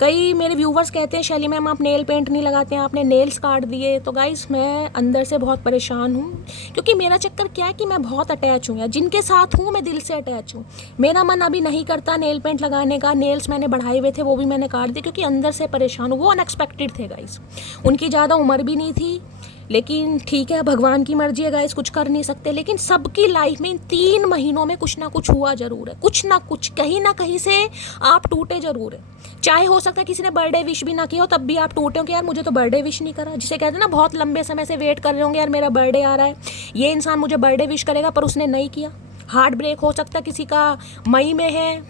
कई मेरे व्यूवर्स कहते हैं शैली मैम आप नेल पेंट नहीं लगाते हैं, आपने नेल्स काट दिए। तो गाइस मैं अंदर से बहुत परेशान हूँ, क्योंकि मेरा चक्कर क्या है कि मैं बहुत अटैच हूँ, या जिनके साथ हूँ मैं दिल से अटैच हूँ। मेरा मन अभी नहीं करता नेल पेंट लगाने का, नेल्स मैंने बढ़ाए हुए थे वो भी मैंने काट दिए, क्योंकि अंदर से परेशान हूँ। वो अनएक्सपेक्टेड थे गाइस, उनकी ज़्यादा उम्र भी नहीं थी, लेकिन ठीक है भगवान की मर्जी है गाइस, कुछ कर नहीं सकते। लेकिन सबकी लाइफ में इन 3 महीनों में कुछ ना कुछ हुआ जरूर है, कुछ ना कुछ, कहीं ना कहीं से आप टूटे जरूर है। चाहे हो सकता है किसी ने बर्थडे विश भी ना किया हो, तब भी आप टूटे हो कि यार मुझे तो बर्थडे विश नहीं करा। जिसे कहते हैं ना बहुत लंबे समय से वेट कर रहे होंगे, यार मेरा बर्थडे आ रहा है, ये इंसान मुझे बर्थडे विश करेगा, पर उसने नहीं किया। हार्ट ब्रेक हो सकता है किसी का मई में है,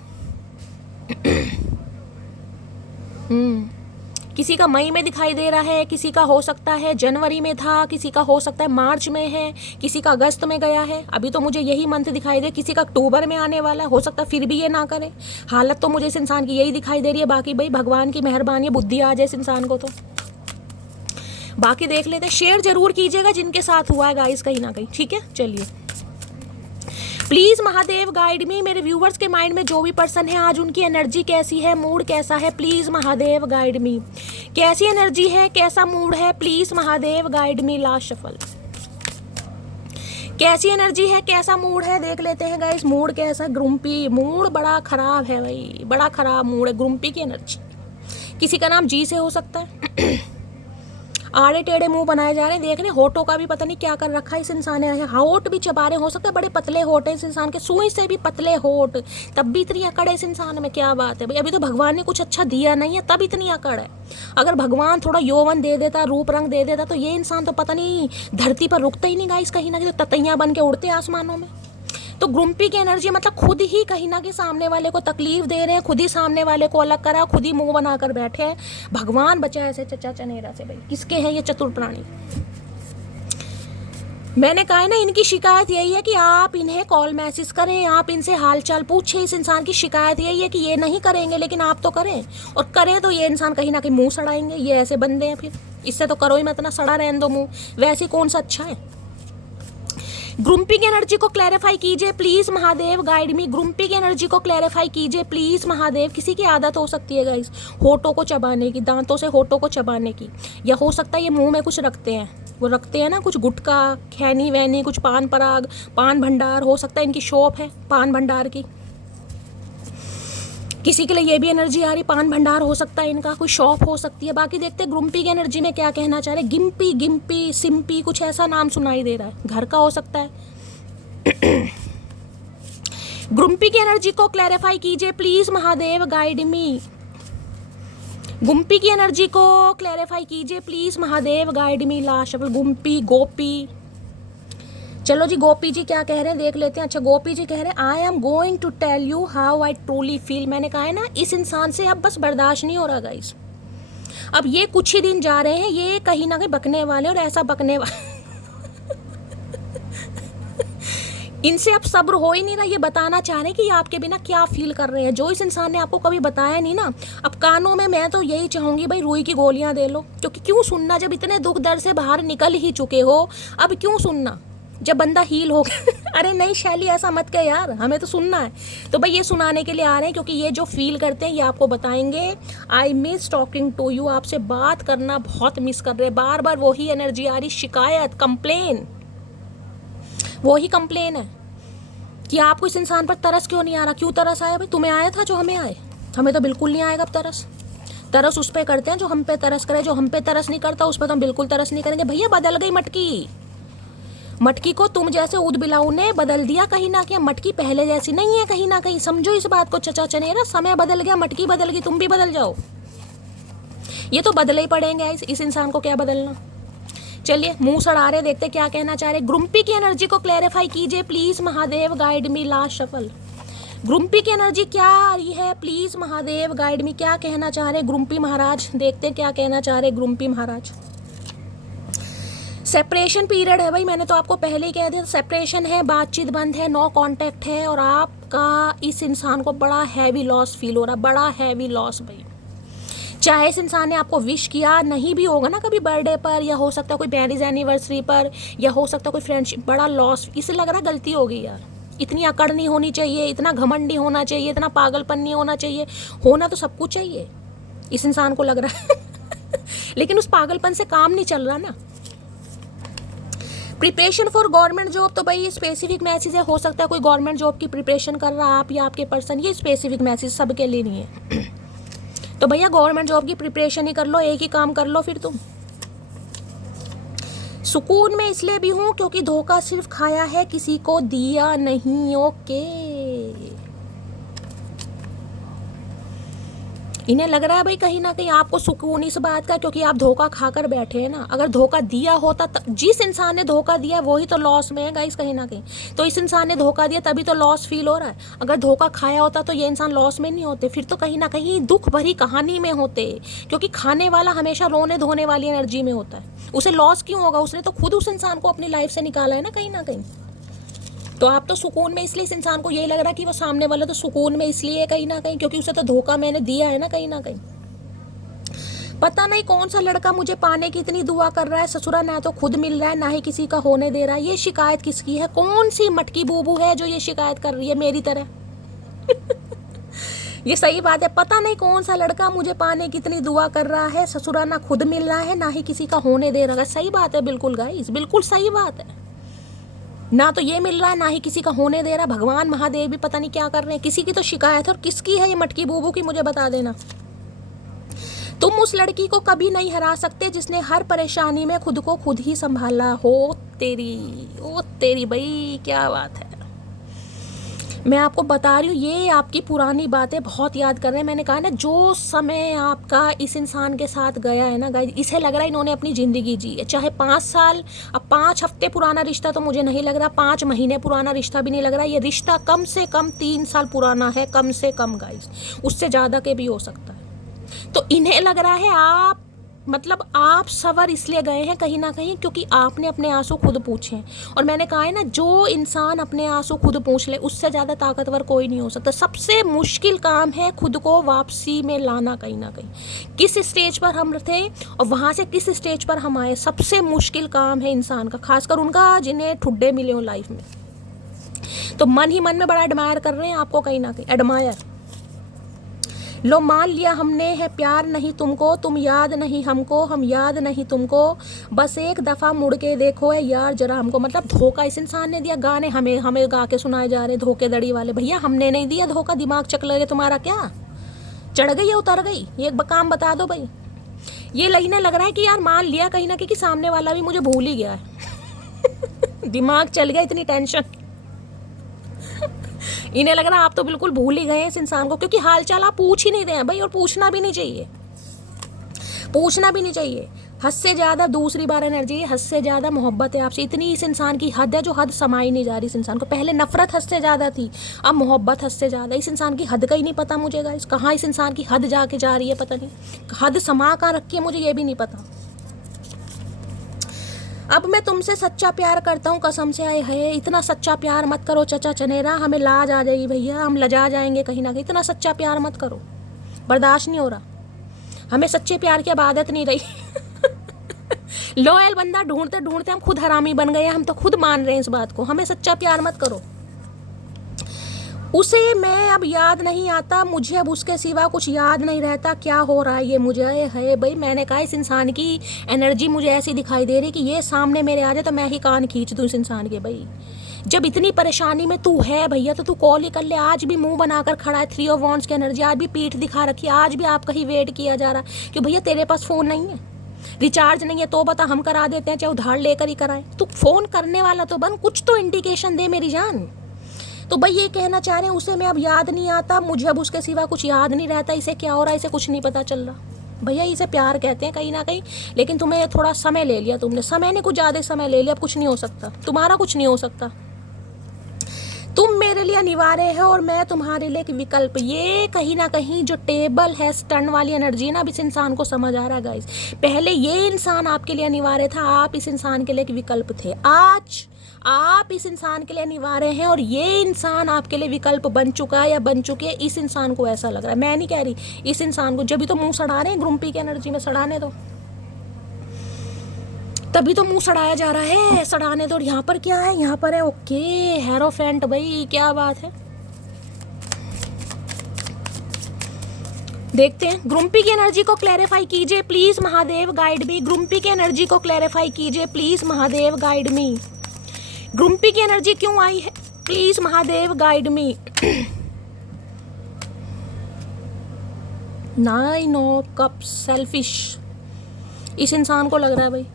किसी का मई में दिखाई दे रहा है, किसी का हो सकता है जनवरी में था, किसी का हो सकता है मार्च में है, किसी का अगस्त में गया है। अभी तो मुझे यही मंथ दिखाई दे, किसी का अक्टूबर में आने वाला है, हो सकता है फिर भी ये ना करे। हालत तो मुझे इस इंसान की यही दिखाई दे रही है। बाकी भाई भगवान की मेहरबानी है, बुद्धि आ जाए इस इंसान को तो बाकी देख लेते हैं। शेयर जरूर कीजिएगा जिनके साथ हुआ है गाइस कहीं ना कहीं, ठीक है। चलिए प्लीज़ महादेव गाइड मी, मेरे व्यूवर्स के माइंड में जो भी पर्सन है आज उनकी एनर्जी कैसी है, मूड कैसा है, प्लीज़ महादेव गाइड मी। कैसी एनर्जी है, कैसा मूड है, please Mahadev guide me. Last shuffle. कैसी एनर्जी है, कैसा मूड है, देख लेते हैं गाइस। मूड कैसा, ग्रुम्पी मूड, बड़ा ख़राब है भाई, बड़ा ख़राब मूड है, ग्रुम्पी की एनर्जी। किसी का नाम जी से हो सकता है। आड़े टेढ़े मुंह बनाए जा रहे हैं, देख रहे होठों का भी पता नहीं क्या कर रखा है इस इंसान ने, होठ भी चबा रहे, हो सकता है बड़े पतले होठ है इस इंसान के, सुई से भी पतले होठ, तब भी इतनी अकड़ है इस इंसान में। क्या बात है भाई, अभी तो भगवान ने कुछ अच्छा दिया नहीं है तब इतनी अकड़ है। अगर भगवान थोड़ा यौवन दे देता, रूप रंग दे देता, तो ये इंसान तो पता नहीं धरती पर रुकता ही नहीं गाइस, कहीं ना कहीं तो ततैयां बन के उड़ते आसमानों में। तो ग्रुम्पी की एनर्जी मतलब खुद ही कहीं ना कहीं सामने वाले को तकलीफ दे रहे हैं, खुद ही सामने वाले को अलग करा, खुद ही मुंह बनाकर बैठे हैं। भगवान बचाए ऐसे चचा चनेरा से भाई, किसके हैं ये चतुर प्राणी। मैंने कहा है ना, इनकी शिकायत यही है कि आप इन्हें कॉल मैसेज करें, आप इनसे हालचाल पूछें। इस इंसान की शिकायत यही है कि ये नहीं करेंगे, लेकिन आप तो करें, और करें तो ये इंसान कहीं ना कहीं मुंह सड़ाएंगे। ये ऐसे बंदे हैं, फिर इससे तो करो ही मत ना, सड़ा रहने दो मुंह, वैसे कौन सा अच्छा है। ग्रुम्पी की एनर्जी को क्लैरिफाई कीजिए प्लीज महादेव गाइड मी। ग्रुम्पी की एनर्जी को क्लैरिफाई कीजिए प्लीज महादेव। किसी की आदत हो सकती है गाइस होठों को चबाने की, दांतों से होठों को चबाने की, या हो सकता है ये मुंह में कुछ रखते हैं, वो रखते हैं ना कुछ गुटखा, खैनी वैनी, कुछ पान पराग, पान भंडार, हो सकता है इनकी शॉप है पान भंडार की। किसी के लिए ये भी एनर्जी आ रही, पान भंडार हो सकता है इनका, कोई शॉप हो सकती है। बाकी देखते हैं ग्रुम्पी की एनर्जी में क्या कहना चाह रहे। गिम्पी, गिम्पी, सिम्पी, कुछ ऐसा नाम सुनाई दे रहा है, घर का हो सकता है। गुम्पी की एनर्जी को क्लैरिफाई कीजिए प्लीज महादेव, गाइड मी। गुम्पी की एनर्जी को क्लैरिफाई कीजिए please Mahadev, guide me. Last shuffle गुम्पी, गोपी। चलो जी, गोपी जी क्या कह रहे हैं देख लेते हैं। अच्छा, गोपी जी कह रहे हैं I am going to tell you how I truly feel. मैंने कहा है ना, इस इंसान से अब बस बर्दाश्त नहीं हो रहा गाइस। अब ये कुछ ही दिन जा रहे हैं, ये कहीं ना कहीं बकने वाले, और ऐसा बकने वाले इनसे अब सब्र हो ही नहीं रहा। ये बताना चाह रहे हैं कि ये आपके बिना क्या फील कर रहे हैं, जो इस इंसान ने आपको कभी बताया नहीं ना। अब कानों में मैं तो यही चाहूंगी भाई, रुई की गोलियां दे लो, क्योंकि क्यों सुनना जब इतने दुख दर्द से बाहर निकल ही चुके हो। अब क्यों सुनना जब बंदा हील हो गया। अरे नहीं शैली, ऐसा मत कह यार, हमें तो सुनना है। तो भाई ये सुनाने के लिए आ रहे हैं, क्योंकि ये जो फील करते हैं ये आपको बताएंगे। I miss talking to you, आपसे बात करना बहुत मिस कर रहे हैं। बार बार वही एनर्जी आ रही, शिकायत, कंप्लेन, वही कंप्लेन है कि आपको इस इंसान पर तरस क्यों नहीं आ रहा। क्यों तरस आया भाई? तुम्हें आया था जो हमें आए? हमें तो बिल्कुल नहीं आएगा अब तरस। तरस उस पर करते हैं जो हम पे तरस करे, जो हम पे तरस नहीं करता उस पर तो हम बिल्कुल तरस नहीं करेंगे। भैया बदल गई मटकी, मटकी को तुम जैसे ऊद बिलाऊ ने बदल दिया कहीं ना कहीं। मटकी पहले जैसी नहीं है कहीं ना कहीं, समझो इस बात को चचा चनेरा। समय बदल गया, मटकी बदल गई, तुम भी बदल जाओ। ये तो बदले ही पड़ेंगे इस इंसान को, क्या बदलना। चलिए मुंह सड़ा रहे, देखते क्या कहना चाह रहे। ग्रुम्पी की एनर्जी को क्लैरिफाई कीजिए please Mahadev, guide me. Last shuffle, grumpy की एनर्जी क्या आ रही है प्लीज महादेव, गाइड मी। क्या कहना चाह रहे ग्रुम्पी महाराज, देखते क्या कहना चाह रहे ग्रुम्पी महाराज। सेपरेशन पीरियड है भाई, मैंने तो आपको पहले ही कह दिया, सेपरेशन है, बातचीत बंद है, नो कांटेक्ट है, और आपका इस इंसान को बड़ा हैवी लॉस फील हो रहा, बड़ा हैवी लॉस भाई। चाहे इस इंसान ने आपको विश किया नहीं भी होगा ना कभी बर्थडे पर, या हो सकता है कोई मैरिज एनिवर्सरी पर, या हो सकता है कोई फ्रेंडशिप, बड़ा लॉस। इसे लग रहा गलती हो गई यार, इतनी अकड़ नहीं होनी चाहिए, इतना घमंड नहीं होना चाहिए, इतना पागलपन नहीं होना चाहिए। होना तो सब कुछ चाहिए इस इंसान को लग रहा है लेकिन उस पागलपन से काम नहीं चल रहा ना। प्रिपरेशन फॉर गवर्नमेंट जॉब, तो भाई स्पेसिफिक मैसेज है, हो सकता है कोई गवर्नमेंट जॉब की प्रिपरेशन कर रहा है आप या आपके पर्सन, ये स्पेसिफिक मैसेज सबके लिए नहीं है। तो भैया गवर्नमेंट जॉब की प्रिपरेशन ही कर लो, एक ही काम कर लो फिर तुम। सुकून में इसलिए भी हूं क्योंकि धोखा सिर्फ खाया है, किसी को दिया नहीं। ओके, इन्हें लग रहा है भाई कहीं ना कहीं आपको सुकून इस बात का, क्योंकि आप धोखा खाकर बैठे हैं ना। अगर धोखा दिया होता, जिस इंसान ने धोखा दिया वही तो लॉस में है गाइस कहीं ना कहीं। तो इस इंसान ने धोखा दिया तभी तो लॉस फील हो रहा है। अगर धोखा खाया होता तो ये इंसान लॉस में नहीं होते, फिर तो कहीं ना कहीं दुख भरी कहानी में होते, क्योंकि खाने वाला हमेशा रोने धोने वाली एनर्जी में होता है। उसे लॉस क्यों होगा? उसने तो खुद उस इंसान को अपनी लाइफ से निकाला है ना कहीं ना कहीं। तो आप तो सुकून में इसलिए, इस इंसान को यही लग रहा है कि वो सामने वाला तो सुकून में इसलिए है कहीं ना कहीं क्योंकि उसे तो धोखा मैंने दिया है ना कहीं ना कहीं। पता नहीं कौन सा लड़का मुझे पाने की इतनी दुआ कर रहा है, ससुरा ना तो खुद मिल रहा है ना ही किसी का होने दे रहा है। ये शिकायत किसकी है? कौन सी मटकी बूबू है जो ये शिकायत कर रही है मेरी तरह? ये सही बात है, पता नहीं कौन सा लड़का मुझे पाने की इतनी दुआ कर रहा है, ससुरा ना खुद मिल रहा है ना ही किसी का होने दे रहा है। सही बात है बिल्कुल गाइस, बिल्कुल सही बात है। ना तो ये मिल रहा है ना ही किसी का होने दे रहा। भगवान महादेव भी पता नहीं क्या कर रहे हैं। किसी की तो शिकायत है, और किसकी है ये मटकी बूबू की मुझे बता देना। तुम उस लड़की को कभी नहीं हरा सकते जिसने हर परेशानी में खुद को खुद ही संभाला हो। ओ तेरी भाई क्या बात है। मैं आपको बता रही हूँ, ये आपकी पुरानी बातें बहुत याद कर रहे हैं। मैंने कहा ना, जो समय आपका इस इंसान के साथ गया है ना गाइस, इसे लग रहा है इन्होंने अपनी ज़िंदगी जी है। चाहे 5 साल, अब 5 हफ्ते पुराना रिश्ता तो मुझे नहीं लग रहा, 5 महीने पुराना रिश्ता भी नहीं लग रहा। ये रिश्ता कम से कम 3 साल पुराना है, कम से कम गाइस, उससे ज़्यादा के भी हो सकता है। तो इन्हें लग रहा है आप, मतलब आप सवर इसलिए गए हैं कहीं ना कहीं क्योंकि आपने अपने आंसू खुद पूछे हैं। और मैंने कहा है ना, जो इंसान अपने आंसू खुद पूछ ले उससे ज़्यादा ताकतवर कोई नहीं हो सकता। सबसे मुश्किल काम है खुद को वापसी में लाना कहीं ना कहीं। किस स्टेज पर हम थे और वहाँ से किस स्टेज पर हम आए, सबसे मुश्किल काम है इंसान का, खासकर उनका जिन्हें ठुड्डे मिले हो लाइफ में। तो मन ही मन में बड़ा एडमायर कर रहे हैं आपको कहीं ना कहीं, एडमायर। लो मान लिया हमने है प्यार नहीं तुमको, तुम याद नहीं हमको, हम याद नहीं तुमको, बस एक दफ़ा मुड़ के देखो है यार जरा हमको। मतलब धोखा इस इंसान ने दिया। गाने हमें गा के सुनाए जा रहे धोखेधड़ी वाले। भैया हमने नहीं दिया धोखा, दिमाग चकल गया तुम्हारा क्या? चढ़ गई या उतर गई? ये काम बता दो भाई। ये लगने लग रहा है कि यार मान लिया कहीं ना कहीं कि सामने वाला भी मुझे भूल ही गया है दिमाग चल गया, इतनी टेंशन इन्हें लग रहा है आप तो बिल्कुल भूल ही गए हैं इस इंसान को, क्योंकि हालचाल आप पूछ ही नहीं रहे हैं भाई, और पूछना भी नहीं चाहिए, पूछना भी नहीं चाहिए। हद से ज़्यादा, दूसरी बार एनर्जी है, हद से ज़्यादा मोहब्बत है आपसे, इतनी इस इंसान की हद है जो हद समाई नहीं जा रही इस इंसान को। पहले नफरत हद से ज़्यादा थी, अब मोहब्बत हद से ज़्यादा। इस इंसान की हद का ही नहीं पता मुझे गाइस, कहाँ इस इंसान की हद जाके जा रही है पता नहीं, हद समा कहाँ रखी है मुझे ये भी नहीं पता। अब मैं तुमसे सच्चा प्यार करता हूँ कसम से, आए है इतना सच्चा प्यार मत करो चचा चनेरा, हमें लाज आ जाएगी भैया, हम लजा जाएंगे कहीं ना कहीं। इतना सच्चा प्यार मत करो, बर्दाश्त नहीं हो रहा, हमें सच्चे प्यार की अब आदत नहीं रही। लॉयल बंदा ढूंढते ढूंढते हम खुद हरामी बन गए, हम तो खुद मान रहे हैं इस बात को। हमें सच्चा प्यार मत करो। उसे मैं अब याद नहीं आता, मुझे अब उसके सिवा कुछ याद नहीं रहता, क्या हो रहा है ये मुझे है भाई। मैंने कहा इस इंसान की एनर्जी मुझे ऐसी दिखाई दे रही कि ये सामने मेरे आ जाए तो मैं ही कान खींच दूँ इस इंसान के। भाई जब इतनी परेशानी में तू है भैया तो तू कॉल ही कर ले। आज भी मुंह बनाकर खड़ा है, 3 ऑफ वांड्स की एनर्जी, आज भी पीठ दिखा रखी है, आज भी आपका ही वेट किया जा रहा कि भैया तेरे पास फ़ोन नहीं है, रिचार्ज नहीं है, तो बता हम करा देते हैं, चाहे उधार लेकर ही कराएं। तू फ़ोन करने वाला तो बन, कुछ तो इंडिकेशन दे मेरी जान। तो भाई ये कहना चाह रहे हैं उसे मैं अब याद नहीं आता, मुझे अब उसके सिवा कुछ याद नहीं रहता, इसे क्या हो रहा है इसे कुछ नहीं पता चल रहा। भैया इसे प्यार कहते हैं कहीं ना कहीं, लेकिन तुम्हें थोड़ा समय ले लिया, तुमने समय ने कुछ ज़्यादा समय ले लिया, अब कुछ नहीं हो सकता, तुम्हारा कुछ नहीं हो सकता। तुम मेरे लिए अनिवार्य है और मैं तुम्हारे लिए एक विकल्प। ये कहीं ना कहीं जो टेबल है स्टन वाली एनर्जी ना, अब इस इंसान को समझ आ रहा है गाइस। पहले ये इंसान आपके लिए अनिवार्य था, आप इस इंसान के लिए एक विकल्प थे। आज आप इस इंसान के लिए अनिवार्य हैं और ये इंसान आपके लिए विकल्प बन चुका है या बन चुके हैं। इस इंसान को ऐसा लग रहा है, मैं नहीं कह रही, इस इंसान को, जब भी तो मुंह सड़ा रहे हैं ग्रुम्पी की एनर्जी में, सड़ाने दो, तभी तो मुंह सड़ाया जा रहा है, सड़ाने दो। यहाँ पर क्या है, यहाँ पर है ओके हेरोफेंट, भाई क्या बात है। देखते हैं, ग्रुम्पी की एनर्जी को क्लैरिफाई कीजिए प्लीज महादेव, गाइड मी। ग्रुम्पी की एनर्जी को क्लैरिफाई कीजिए प्लीज महादेव, गाइड मी। ग्रुम्पी की एनर्जी क्यों आई है, please Mahadev guide me. 9 of cups, selfish. इस इंसान को लग रहा है भाई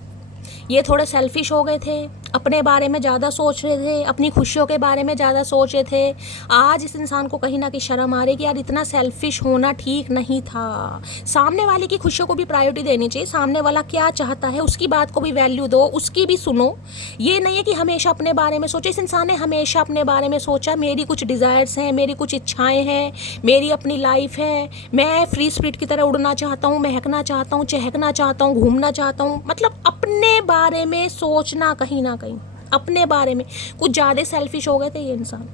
ये थोड़े सेल्फिश हो गए थे, अपने बारे में ज़्यादा सोच रहे थे, अपनी खुशियों के बारे में ज़्यादा सोच रहे थे। आज इस इंसान को कहीं ना कहीं शर्म आ रही है कि यार इतना सेल्फिश होना ठीक नहीं था। सामने वाले की खुशियों को भी प्रायोरिटी देनी चाहिए, सामने वाला क्या चाहता है उसकी बात को भी वैल्यू दो, उसकी भी सुनो। ये नहीं है कि हमेशा अपने बारे में सोचे। इस इंसान ने हमेशा अपने बारे में सोचा, मेरी कुछ डिज़ायर्स हैं, मेरी कुछ इच्छाएँ हैं, मेरी अपनी लाइफ है, मैं फ्री स्पिरिट की तरह उड़ना चाहता हूँ, महकना चाहता हूँ, चहकना चाहता हूँ, घूमना चाहता हूँ। मतलब अपने बारे में सोचना, कहीं ना कहीं अपने बारे में कुछ ज़्यादा सेल्फिश हो गए थे ये इंसान।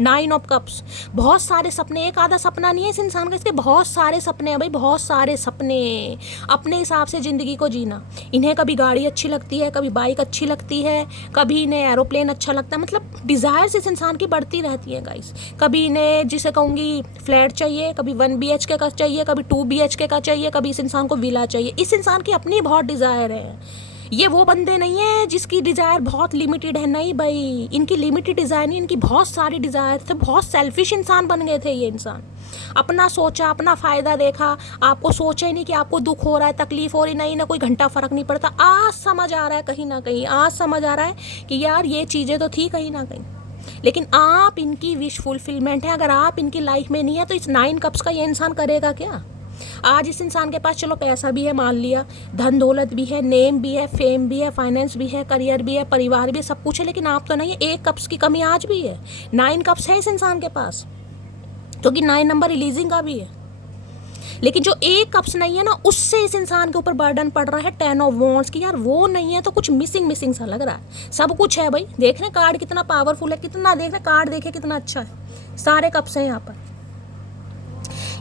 9 ऑफ कप्स, बहुत सारे सपने, एक आधा सपना नहीं है इस इंसान का, इसके बहुत सारे सपने हैं भाई, बहुत सारे सपने। अपने हिसाब से ज़िंदगी को जीना। इन्हें कभी गाड़ी अच्छी लगती है, कभी बाइक अच्छी लगती है, कभी इन्हें एरोप्लेन अच्छा लगता है। मतलब डिज़ायर्स इस इंसान की बढ़ती रहती है गाइस। कभी इन्हें जिसे कहूँगी फ्लैट चाहिए, कभी 1 BHK का चाहिए, कभी 2 BHK का चाहिए, कभी इस इंसान को विला चाहिए। इस इंसान की अपनी बहुत डिज़ायर है। ये वो बंदे नहीं है जिसकी डिज़ायर बहुत लिमिटेड है, नहीं भाई, इनकी लिमिटेड डिज़ायर नहीं, इनकी बहुत सारी डिज़ायर थे। बहुत सेल्फिश इंसान बन गए थे ये इंसान। अपना सोचा, अपना फ़ायदा देखा, आपको सोचा ही नहीं कि आपको दुख हो रहा है, तकलीफ हो रही, नहीं ना कोई घंटा फ़र्क नहीं पड़ता। आज समझ आ रहा है कहीं ना कहीं, आज समझ आ रहा है कि यार ये चीज़ें तो थी कहीं ना कहीं, लेकिन आप इनकी विश फुलफिलमेंट है। अगर आप इनकी लाइफ में नहीं है तो इस 9 कप्स का ये इंसान करेगा क्या। आज इस इंसान के पास चलो पैसा भी है, मान लिया, धन दौलत भी है, नेम भी है, फेम भी है, फाइनेंस भी है, करियर भी है, परिवार भी है, सब कुछ है, लेकिन आप तो नहीं है। 1 कप्स की कमी आज भी है। 9 कप्स है इस इंसान के पास, क्योंकि 9 नंबर रिलीजिंग का भी है, लेकिन जो 1 कप्स नहीं है ना, उससे इस इंसान के ऊपर बर्डन पड़ रहा है 10 ऑफ वॉन्ड्स की। यार वो नहीं है तो कुछ मिसिंग सा लग रहा है। सब कुछ है भाई, देख रहे कार्ड कितना पावरफुल है, कितना देख रहे कार्ड, देखे कितना अच्छा है, सारे कप्स हैं यहाँ पर।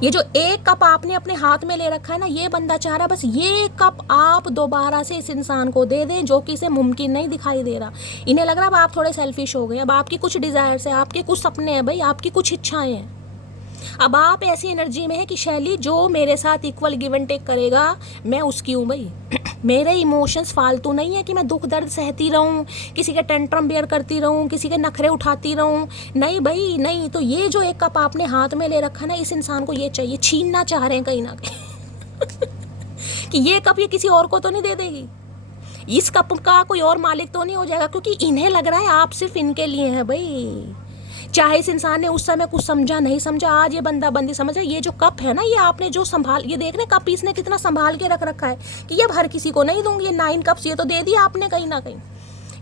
ये जो 1 कप आपने अपने हाथ में ले रखा है ना, ये बंदा चाह रहा है बस ये कप आप दोबारा से इस इंसान को दे दें, जो कि इसे मुमकिन नहीं दिखाई दे रहा। इन्हें लग रहा है अब आप थोड़े सेल्फिश हो गए, अब आपकी कुछ डिज़ायर्स है, आपके कुछ सपने हैं भाई, आपकी कुछ इच्छाएं हैं। अब आप ऐसी एनर्जी में है कि शैली जो मेरे साथ इक्वल गिव एंड टेक करेगा मैं उसकी हूँ भाई। मेरे इमोशंस फालतू नहीं है कि मैं दुख दर्द सहती रहूँ, किसी के टेंट्रम बेयर करती रहूँ, किसी के नखरे उठाती रहूँ, नहीं भाई नहीं। तो ये जो 1 कप आपने हाथ में ले रखा ना, इस इंसान को ये चाहिए, छीनना चाह रहे हैं कहीं ना कहीं कि ये कप ये किसी और को तो नहीं दे देगी, इस कप का कोई और मालिक तो नहीं हो जाएगा, क्योंकि इन्हें लग रहा है आप सिर्फ इनके लिए हैं भाई। चाहे इस इंसान ने उस समय कुछ समझा नहीं समझा, आज ये बंदा बंदी समझ रहा है। ये जो कप है ना, ये आपने जो संभाल, ये देख रहे कप इसने कितना संभाल के रख रखा है कि ये हर किसी को नहीं दूंगी। ये 9 कप्स ये तो दे दिया आपने कहीं ना कहीं।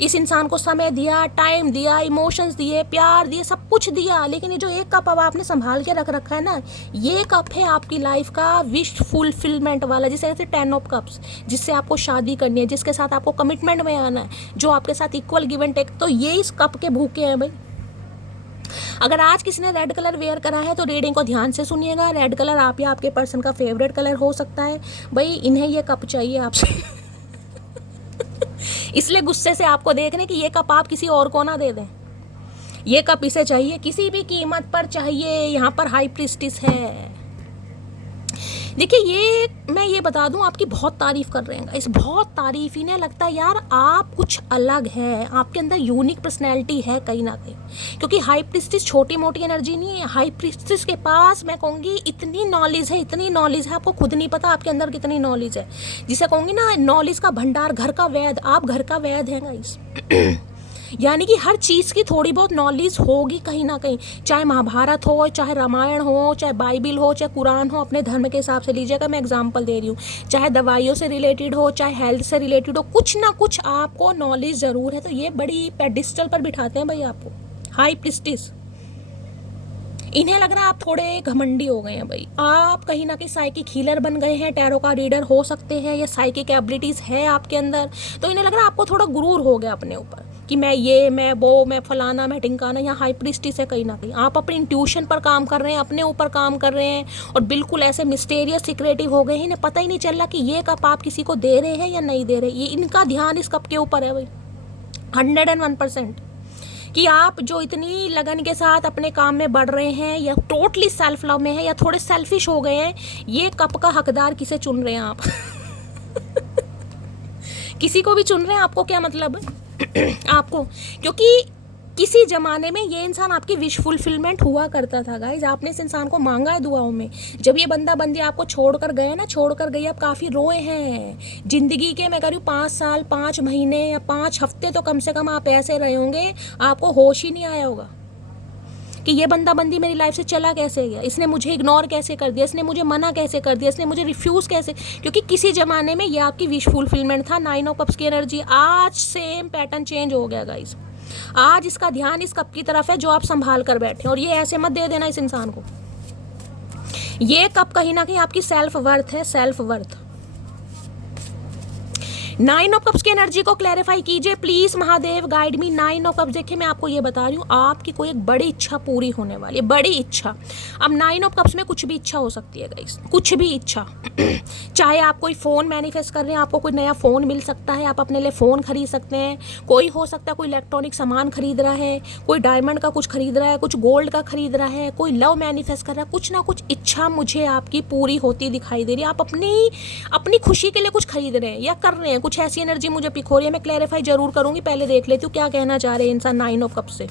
इस इंसान को समय दिया, टाइम दिया, इमोशंस दिए, प्यार दिए, सब कुछ दिया, लेकिन ये जो एक कप अब आपने संभाल के रख रखा है ना, ये कप है आपकी लाइफ का विश फुलफिलमेंट वाला, जिसे कहते हैं 10 ऑफ कप्स, जिससे आपको शादी करनी है, जिसके साथ आपको कमिटमेंट में आना है, जो आपके साथ इक्वल गिव एंड टेक। तो ये इस कप के भूखे हैं भाई। अगर आज किसी ने रेड कलर वेयर करा है तो रीडिंग को ध्यान से सुनिएगा। रेड कलर आप या आपके पर्सन का फेवरेट कलर हो सकता है भाई। इन्हें ये कप चाहिए आपसे इसलिए गुस्से से आपको देख रहे कि ये कप आप किसी और को ना दे दें। ये कप इसे चाहिए, किसी भी कीमत पर चाहिए। यहाँ पर हाई प्रीस्टिस है। देखिए, ये मैं ये बता दूं, आपकी बहुत तारीफ कर रहे हैं इस, बहुत तारीफ। इन्हें लगता है यार आप कुछ अलग है, आपके अंदर यूनिक पर्सनैलिटी है कहीं ना कहीं। क्योंकि हाई प्रीस्टिस छोटी मोटी एनर्जी नहीं है। हाई प्रीस्टिस के पास मैं कहूँगी इतनी नॉलेज है, इतनी नॉलेज है, आपको खुद नहीं पता आपके अंदर कितनी नॉलेज है। जिसे कहूँगी ना, नॉलेज का भंडार, घर का वैद। आप घर का वैद हैं गाइस यानी कि हर चीज़ की थोड़ी बहुत नॉलेज होगी कहीं ना कहीं। चाहे महाभारत हो, चाहे रामायण हो, चाहे बाइबिल हो, चाहे कुरान हो, अपने धर्म के हिसाब से लीजिएगा, मैं एग्जांपल दे रही हूँ। चाहे दवाइयों से रिलेटेड हो, चाहे हेल्थ से रिलेटेड हो, कुछ ना कुछ आपको नॉलेज ज़रूर है। तो ये बड़ी पेडिस्टल पर बिठाते हैं भाई आपको, हाई प्रीस्टिस। इन्हें लग रहा है आप थोड़े घमंडी हो गए हैं भाई। आप कहीं ना कहीं साइकिक हीलर बन गए हैं, टैरो का रीडर हो सकते हैं, या साइकिक एबिलिटीज़ है आपके अंदर। तो इन्हें लग रहा है आपको थोड़ा गुरूर हो गया अपने ऊपर कि मैं ये, मैं वो, मैं फलाना, मैं टिंकाना। यहाँ हाई प्रीस्टिस है कहीं ना कहीं। आप अपनी इंट्यूशन पर काम कर रहे हैं, अपने ऊपर काम कर रहे हैं, और बिल्कुल ऐसे मिस्टेरियस सिक्रेटिव हो गए हैं। इन्हें पता ही नहीं चल रहा कि ये कप आप किसी को दे रहे हैं या नहीं दे रहे। ये इनका ध्यान इस कप के ऊपर है भाई, 101%। कि आप जो इतनी लगन के साथ अपने काम में बढ़ रहे हैं, या टोटली सेल्फ लव में है, या थोड़े सेल्फिश हो गए हैं, ये कप का हकदार किसे चुन रहे हैं आप किसी को भी चुन रहे हैं, आपको क्या मतलब आपको, क्योंकि किसी ज़माने में ये इंसान आपकी विश फुलफिलमेंट हुआ करता था गाइज। आपने इस इंसान को मांगा है दुआओं में। जब ये बंदा बंदी आपको छोड़कर गए ना, छोड़कर गई, आप काफ़ी रोए हैं ज़िंदगी के। मैं कह रही हूँ 5 साल, 5 महीने या 5 हफ्ते तो कम से कम आप ऐसे रहे होंगे, आपको होश ही नहीं आया होगा कि ये बंदा बंदी मेरी लाइफ से चला कैसे गया, इसने मुझे इग्नोर कैसे कर दिया, इसने मुझे मना कैसे कर दिया, इसने मुझे रिफ्यूज़ कैसे। क्योंकि किसी ज़माने में ये आपकी विश फुलफिलमेंट था। 9 ऑफ कप्स की एनर्जी। आज सेम पैटर्न चेंज हो गया गाइज। आज इसका ध्यान इस कप की तरफ है जो आप संभाल कर बैठे। और ये ऐसे मत दे देना इस इंसान को। ये कप कहीं ना कहीं आपकी सेल्फ वर्थ है, सेल्फ वर्थ। 9 ऑफ कप्स की एनर्जी को क्लैरिफाई कीजिए please Mahadev, guide me. 9 of cups, देखिए मैं आपको ये बता रही हूँ, आपकी कोई एक बड़ी इच्छा पूरी होने वाली है, बड़ी इच्छा। अब 9 ऑफ कप्स में कुछ भी इच्छा हो सकती है गाइस, कुछ भी इच्छा चाहे आप कोई फ़ोन मैनिफेस्ट कर रहे हैं, आपको कोई नया फ़ोन मिल सकता है, आप अपने लिए फ़ोन खरीद सकते हैं। कोई हो सकता है कोई इलेक्ट्रॉनिक सामान खरीद रहा है, कोई डायमंड का कुछ खरीद रहा है, कुछ गोल्ड का खरीद रहा है, कोई लव मैनिफेस्ट कर रहा है। कुछ ना कुछ इच्छा मुझे आपकी पूरी होती दिखाई दे रही है। आप अपनी खुशी के लिए कुछ खरीद रहे हैं या कर रहे हैं। कुछ ऐसी एनर्जी मुझे पिक हो रही है। मैं क्लैरिफाई जरूर करूंगी, पहले देख लेती हूँ क्या कहना चाह रहे हैं इंसान 9 ऑफ कप्स से।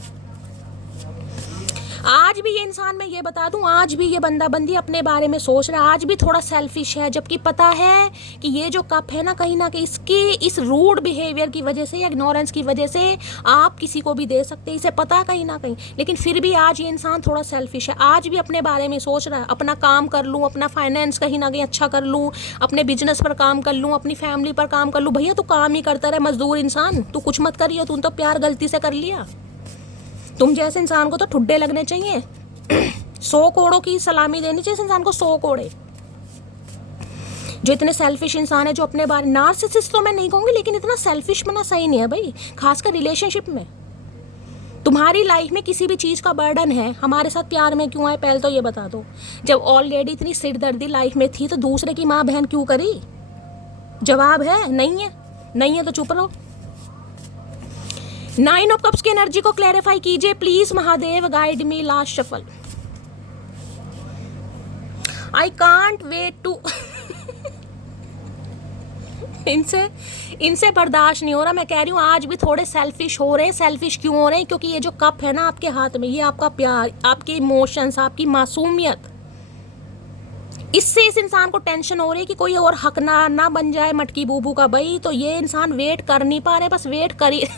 आज भी ये इंसान, मैं ये बता दूं, आज भी ये बंदा बंदी अपने बारे में सोच रहा है, आज भी थोड़ा सेल्फिश है। जबकि पता है कि ये जो कप है ना, कहीं ना कहीं इसके इस रूड बिहेवियर की वजह से या इग्नोरेंस की वजह से आप किसी को भी दे सकते हैं, इसे पता है कहीं ना कहीं। लेकिन फिर भी आज ये इंसान थोड़ा सेल्फिश है। आज भी अपने बारे में सोच रहा है, अपना काम कर लूँ, अपना फाइनेंस कहीं ना कहीं अच्छा कर लूँ, अपने बिजनेस पर काम कर लूँ, अपनी फैमिली पर काम कर लूँ। भैया तू काम ही करता रहे, मजदूर इंसान, तू कुछ मत करिए। तू तो प्यार गलती से कर लिया। तुम जैसे इंसान को तो ठुड्डे लगने चाहिए। 100 कोड़ों की सलामी देनी चाहिए इस इंसान को, 100 कोड़े। जो इतने सेल्फिश इंसान है, जो अपने बारे, नार्सिसिस्ट तो मैं नहीं कहूँगी, लेकिन इतना सेल्फिश बना सही नहीं है भाई, खासकर रिलेशनशिप में। तुम्हारी लाइफ में किसी भी चीज़ का बर्डन है, हमारे साथ प्यार में क्यों आए, पहले तो ये बता दो। जब ऑलरेडी इतनी सिरदर्दी लाइफ में थी तो दूसरे की माँ बहन क्यों करी? जवाब है नहीं है, नहीं है तो चुप रहो। 9 ऑफ कप्स की एनर्जी को क्लैरिफाई कीजिए please Mahadev, guide me. Last shuffle. I can't wait to इनसे बर्दाश्त नहीं हो रहा। मैं कह रही हूँ आज भी थोड़े सेल्फिश हो रहे हैं। सेल्फिश क्यों हो रहे हैं? क्योंकि ये जो कप है ना आपके हाथ में, ये आपका प्यार, आपके इमोशंस, आपकी मासूमियत, इससे इस इंसान को टेंशन हो रही है कि कोई और हक ना बन जाए मटकी बूबू का भाई। तो ये इंसान वेट कर नहीं पा रहे, बस वेट करिए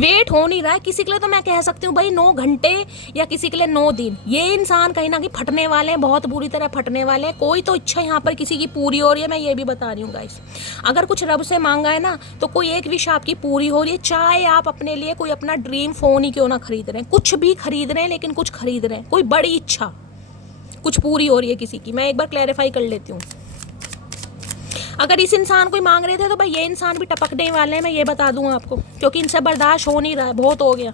वेट हो नहीं रहा है किसी के लिए, तो मैं कह सकती हूँ भाई 9 घंटे या किसी के लिए 9 दिन। ये इंसान कहीं ना कहीं फटने वाले हैं, बहुत बुरी तरह फटने वाले हैं। कोई तो इच्छा यहाँ पर किसी की पूरी हो रही है, मैं ये भी बता रही हूँ गाइस। अगर कुछ रब से मांगा है ना तो कोई एक विश आपकी पूरी हो रही है। चाहे आप अपने लिए कोई अपना ड्रीम फोन ही क्यों ना खरीद रहे हैं, कुछ भी खरीद रहे हैं, लेकिन कुछ खरीद रहे हैं, कोई बड़ी इच्छा कुछ पूरी हो रही है किसी की। मैं एक बार क्लैरिफाई कर लेती हूँ। अगर इस इंसान को ही मांग रहे थे तो भाई ये इंसान भी टपकने वाले हैं, मैं ये बता दूं आपको, क्योंकि इनसे बर्दाश्त हो नहीं रहा है, बहुत हो गया।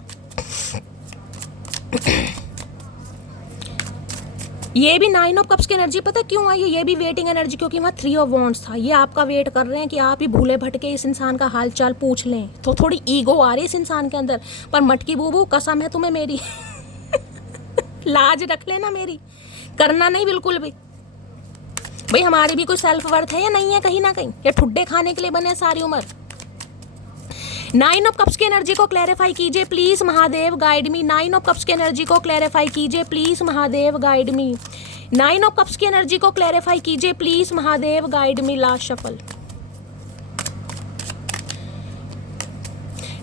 ये भी 9 ऑफ कप्स की एनर्जी पता क्यों आई है? ये भी वेटिंग एनर्जी, क्योंकि वहाँ 3 ऑफ वॉन्ड्स था। ये आपका वेट कर रहे हैं कि आप ही भूले भटके इस इंसान का हाल चाल पूछ लें। तो थोड़ी ईगो आ रही है इस इंसान के अंदर, पर मटकी बूबू कसम है तुम्हें मेरी लाज रख लेना मेरी, करना नहीं बिल्कुल भी। भाई हमारी भी कोई सेल्फ वर्थ है या नहीं है कहीं ना कहीं, या ठुड्डे खाने के लिए बने सारी उम्र। 9 ऑफ कप्स की एनर्जी को क्लैरिफाई कीजिए please Mahadev, guide me. 9 of cups की एनर्जी को क्लैरिफाई कीजिए please Mahadev, guide me. 9 of cups की एनर्जी को क्लैरिफाई कीजिए please Mahadev, guide me. Last shuffle.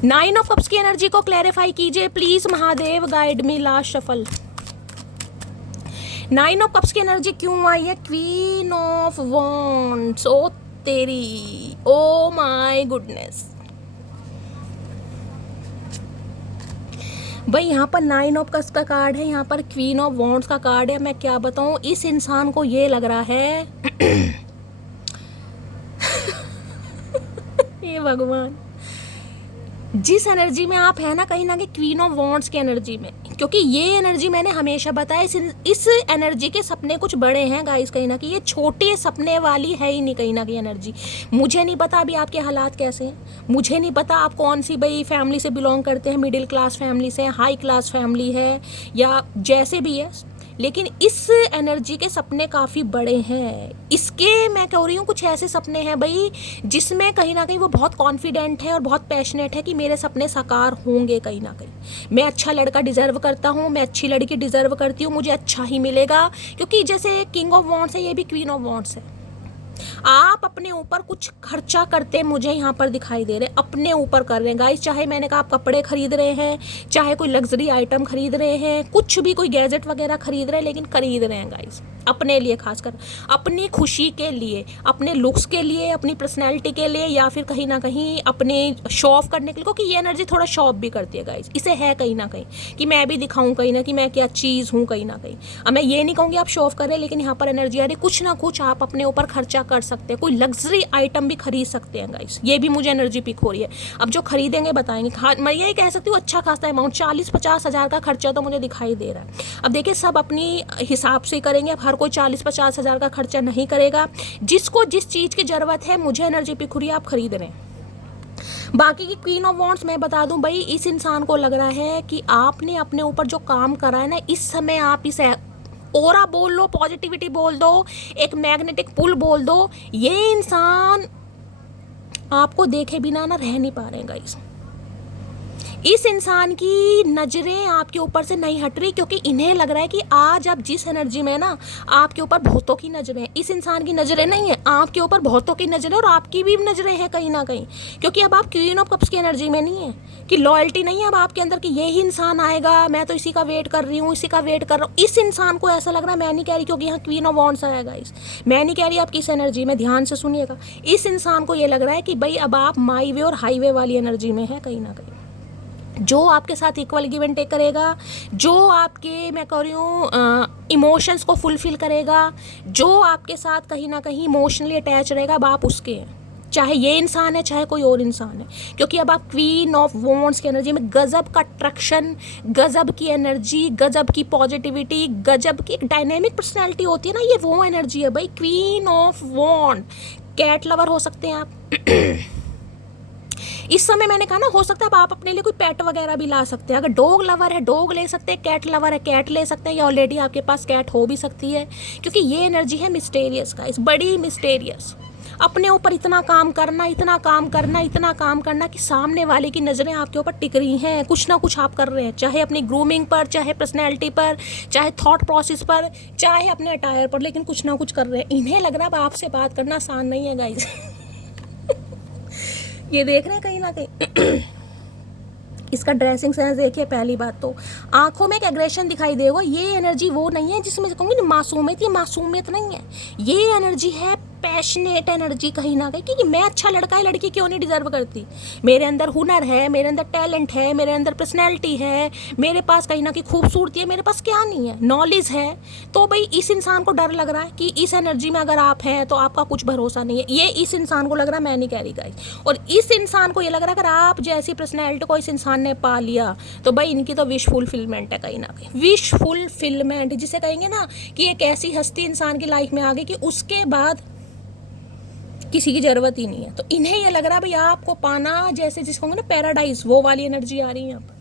9 of cups की एनर्जी को क्लैरिफाई कीजिए please Mahadev, guide me. Last shuffle. 9 of cups की एनर्जी क्यों आई है? Queen of wands. ओ तेरी, ओ माय गुडनेस। भाई यहाँ पर 9 ऑफ कप्स का कार्ड है, यहाँ पर क्वीन ऑफ वॉन्ड्स का कार्ड है। मैं क्या बताऊँ, इस इंसान को ये लग रहा है ये भगवान, जिस एनर्जी में आप है ना कहीं ना कहीं क्वीन ऑफ वॉन्ड्स की एनर्जी में, क्योंकि ये एनर्जी मैंने हमेशा बताया, इस एनर्जी के सपने कुछ बड़े हैं गाइस। कहीं ना कहीं ये छोटे सपने वाली है ही नहीं कहीं ना कहीं एनर्जी। मुझे नहीं पता अभी आपके हालात कैसे हैं, मुझे नहीं पता आप कौन सी भाई फैमिली से बिलोंग करते हैं, मिडिल क्लास फैमिली से, हाई क्लास फैमिली है, या जैसे भी है, लेकिन इस एनर्जी के सपने काफ़ी बड़े हैं। इसके मैं कह रही हूँ कुछ ऐसे सपने हैं भाई जिसमें कहीं ना कहीं वो बहुत कॉन्फिडेंट है और बहुत पैशनेट है कि मेरे सपने साकार होंगे कहीं ना कहीं। मैं अच्छा लड़का डिज़र्व करता हूँ, मैं अच्छी लड़की डिज़र्व करती हूँ, मुझे अच्छा ही मिलेगा। क्योंकि जैसे किंग ऑफ वॉन्ड्स है, ये भी क्वीन ऑफ वॉन्ड्स है। आप अपने ऊपर कुछ खर्चा करते मुझे यहाँ पर दिखाई दे रहे, अपने ऊपर कर रहे हैं गाइस। चाहे मैंने कहा आप कपड़े खरीद रहे हैं, चाहे कोई लग्जरी आइटम खरीद रहे हैं, कुछ भी कोई गैजेट वगैरह खरीद रहे हैं, लेकिन खरीद रहे हैं गाइस अपने लिए, खासकर अपनी खुशी के लिए, अपने लुक्स के लिए, अपनी पर्सनैलिटी के लिए, या फिर कहीं ना कहीं अपने शो ऑफ करने के लिए। क्योंकि ये एनर्जी थोड़ा शो ऑफ भी करती है गाइस, इसे है कहीं ना कहीं कि मैं भी दिखाऊं कहीं ना कि मैं क्या चीज़ हूँ कहीं ना कहीं। अब मैं ये नहीं कहूँगी आप शो ऑफ करें, लेकिन यहाँ पर एनर्जी आ रही कुछ ना कुछ आप अपने ऊपर खर्चा कर सकते हैं, कोई लग्जरी आइटम भी खरीद सकते हैं गाइस। ये भी मुझे एनर्जी पिक हो रही है। अब जो खरीदेंगे बताएंगे, मैं यही कह सकती हूँ अच्छा खासा अमाउंट 40-50 हज़ार का खर्चा तो मुझे दिखाई दे रहा है। अब देखिए सब अपनी हिसाब से करेंगे, अब हर कोई 40-50 हज़ार का खर्चा नहीं करेगा। जिसको जिस चीज़ की ज़रूरत है, मुझे एनर्जी पिक हो रही है, आप खरीद रहे हैं। बाकी की क्वीन ऑफ वॉन्ड्स मैं बता दूं भाई, इस इंसान को लग रहा है कि आपने अपने ऊपर जो काम करा है ना, इस समय आप इसे ओरा बोल लो, पॉजिटिविटी बोल दो, एक मैग्नेटिक पुल बोल दो, ये इंसान आपको देखे बिना ना रह नहीं पा रहे हैं गाइस। इस इंसान की नज़रें आपके ऊपर से नहीं हट रही, क्योंकि इन्हें लग रहा है कि आज आप जिस एनर्जी में ना, आपके ऊपर बहुतों की नज़रें, इस इंसान की नज़रें नहीं है, आपके ऊपर बहुतों की नज़रें, और आपकी भी नज़रें हैं कहीं ना कहीं। क्योंकि अब आप क्वीन ऑफ कप्स की एनर्जी में नहीं है कि लॉयल्टी नहीं है अब आपके अंदर कि यही इंसान आएगा, मैं तो इसी का वेट कर रही हूँ, इसी का वेट कर रहा हूँ। इस इंसान को ऐसा लग रहा है, मैं नहीं कह रही क्योंकि यहाँ क्वीन ऑफ वॉन्ड्स आया गाइस, मैं नहीं कह रही आप किस एनर्जी में, ध्यान से सुनिएगा। इस इंसान को ये लग रहा है कि भाई अब आप माई वे और हाईवे वाली एनर्जी में है कहीं ना कहीं। जो आपके साथ इक्वल गिव एंड टेक करेगा, जो आपके मैं कह रही हूँ इमोशंस को फुलफिल करेगा, जो आपके साथ कहीं ना कहीं इमोशनली अटैच रहेगा, अब आप उसके हैं, चाहे ये इंसान है चाहे कोई और इंसान है। क्योंकि अब आप क्वीन ऑफ वॉन्ड्स की एनर्जी में, गजब का अट्रैक्शन, गजब की एनर्जी, गजब की पॉजिटिविटी, गजब की एक डायनेमिक पर्सनैलिटी होती है ना, ये वो एनर्जी है भाई queen of wand. Cat lover हो सकते हैं आप इस समय, मैंने कहा ना, हो सकता है अब आप अपने लिए कोई पेट वगैरह भी ला सकते हैं। अगर डॉग लवर है डॉग ले सकते हैं, कैट लवर है कैट ले सकते हैं, या ऑलरेडी आपके पास कैट हो भी सकती है। क्योंकि ये एनर्जी है मिस्टेरियस का, इस बड़ी मिस्टेरियस। अपने ऊपर इतना काम करना, इतना काम करना, इतना काम करना कि सामने वाले की नज़रें आपके ऊपर टिक रही हैं, कुछ ना कुछ आप कर रहे हैं, चाहे अपनी ग्रूमिंग पर, चाहे पर्सनैलिटी पर, चाहे थॉट प्रोसेस पर, चाहे अपने अटायर पर, लेकिन कुछ ना कुछ कर रहे हैं। इन्हें लग रहा है अब आपसे बात करना आसान नहीं है गाइस ये देख रहे हैं कहीं ना कहीं इसका ड्रेसिंग सेंस देखिए। पहली बात तो आंखों में एक एग्रेशन दिखाई देगा। ये एनर्जी वो नहीं है जिसमें से कहूँगी ना मासूमियत, ये मासूमियत नहीं है, ये एनर्जी है पैशनेट एनर्जी कहीं ना कहीं, क्योंकि मैं अच्छा लड़का है लड़की क्यों नहीं डिजर्व करती, मेरे अंदर हुनर है, मेरे अंदर टैलेंट है, मेरे अंदर पर्सनैलिटी है, मेरे पास कहीं ना कहीं खूबसूरती है, मेरे पास क्या नहीं है, नॉलेज है। तो भाई इस इंसान को डर लग रहा है कि इस एनर्जी में अगर आप हैं तो आपका कुछ भरोसा नहीं है, ये इस इंसान को लग रहा है, मैं नहीं कह रही गाइस। और इस इंसान को ये लग रहा है अगर आप जैसी पर्सनैलिटी को इस इंसान ने पा लिया तो भाई इनकी तो विश फुलफिलमेंट है कहीं ना कहीं, विश फुलफिलमेंट जिसे कहेंगे ना कि एक ऐसी हस्ती इंसान की लाइफ में आ गई कि उसके बाद किसी की ज़रूरत ही नहीं है। तो इन्हें ये लग रहा है भाई आपको पाना जैसे जिसको ना पैराडाइज, वो वाली एनर्जी आ रही है यहाँ पर।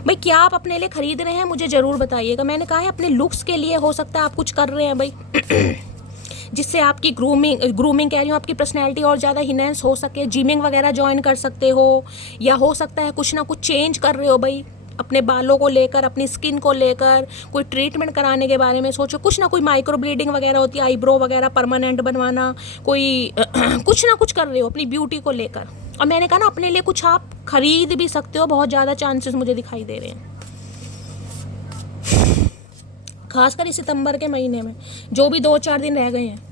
भाई क्या आप अपने लिए खरीद रहे हैं मुझे ज़रूर बताइएगा। मैंने कहा है अपने लुक्स के लिए हो सकता है आप कुछ कर रहे हैं भाई जिससे आपकी ग्रूमिंग कह रही हूँ, आपकी पर्सनैलिटी और ज़्यादा इनहेंस हो सके, जिमिंग वगैरह ज्वाइन कर सकते हो, या हो सकता है कुछ ना कुछ चेंज कर रहे हो भाई अपने बालों को लेकर, अपनी स्किन को लेकर, कोई ट्रीटमेंट कराने के बारे में सोचो, कुछ ना कोई माइक्रो ब्लीडिंग वगैरह होती है, आईब्रो वगैरह परमानेंट बनवाना, कोई कुछ ना कुछ कर रहे हो अपनी ब्यूटी को लेकर। और मैंने कहा ना अपने लिए कुछ आप खरीद भी सकते हो, बहुत ज़्यादा चांसेस मुझे दिखाई दे रहे हैं, खासकर इस सितंबर के महीने में जो भी 2-4 दिन रह गए हैं।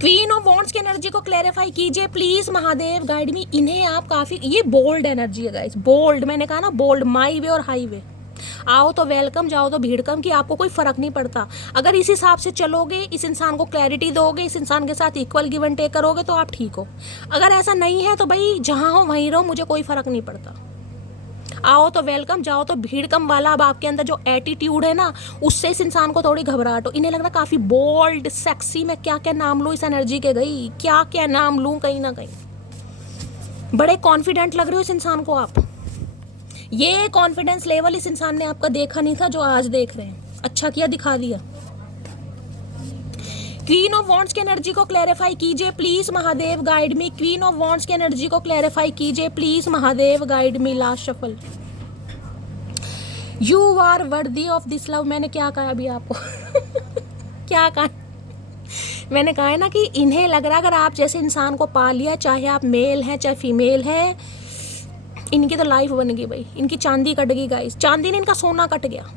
क्वीन ऑफ वॉन्ड्स की एनर्जी को क्लैरिफाई कीजिए प्लीज महादेव, गाइड मी। इन्हें आप काफी, ये बोल्ड एनर्जी है गाइस, बोल्ड, मैंने कहा ना बोल्ड, माई वे और हाई वे, आओ तो वेलकम, जाओ तो भीड़ कम, कि आपको कोई फर्क नहीं पड़ता। अगर इस हिसाब से चलोगे, इस इंसान को क्लैरिटी दोगे, इस इंसान के साथ इक्वल गिव एंड टेक करोगे तो आप ठीक हो। अगर ऐसा नहीं है तो भाई जहाँ हो वहीं रहो, मुझे कोई फर्क नहीं पड़ता। आओ तो वेलकम, जाओ तो भीड़ कम वाला। अब आपके अंदर जो एटीट्यूड है ना, उससे इस इंसान को थोड़ी घबराहट हो। इन्हें लग रहा काफ़ी बोल्ड सेक्सी, मैं क्या क्या नाम लूँ इस एनर्जी के, गई क्या क्या नाम लूँ, कहीं ना कहीं बड़े कॉन्फिडेंट लग रहे हो इस इंसान को आप। ये कॉन्फिडेंस लेवल इस इंसान ने आपका देखा नहीं था जो आज देख रहे हैं, अच्छा किया दिखा दिया। क्वीन ऑफ वॉन्ड्स की एनर्जी को क्लैरिफाई कीजिए please Mahadev, guide me. Queen of wands की एनर्जी को क्लैरिफाई कीजिए please Mahadev, guide me. Last shuffle, you are worthy of this love. मैंने क्या कहा अभी आपको क्या कहा, मैंने कहा है ना कि इन्हें लग रहा है अगर आप जैसे इंसान को पा लिया, चाहे आप मेल हैं चाहे फीमेल हैं, इनकी तो लाइफ बन गई भाई, इनकी चांदी कट गई गाइस, चांदी ने इनका सोना कट गया।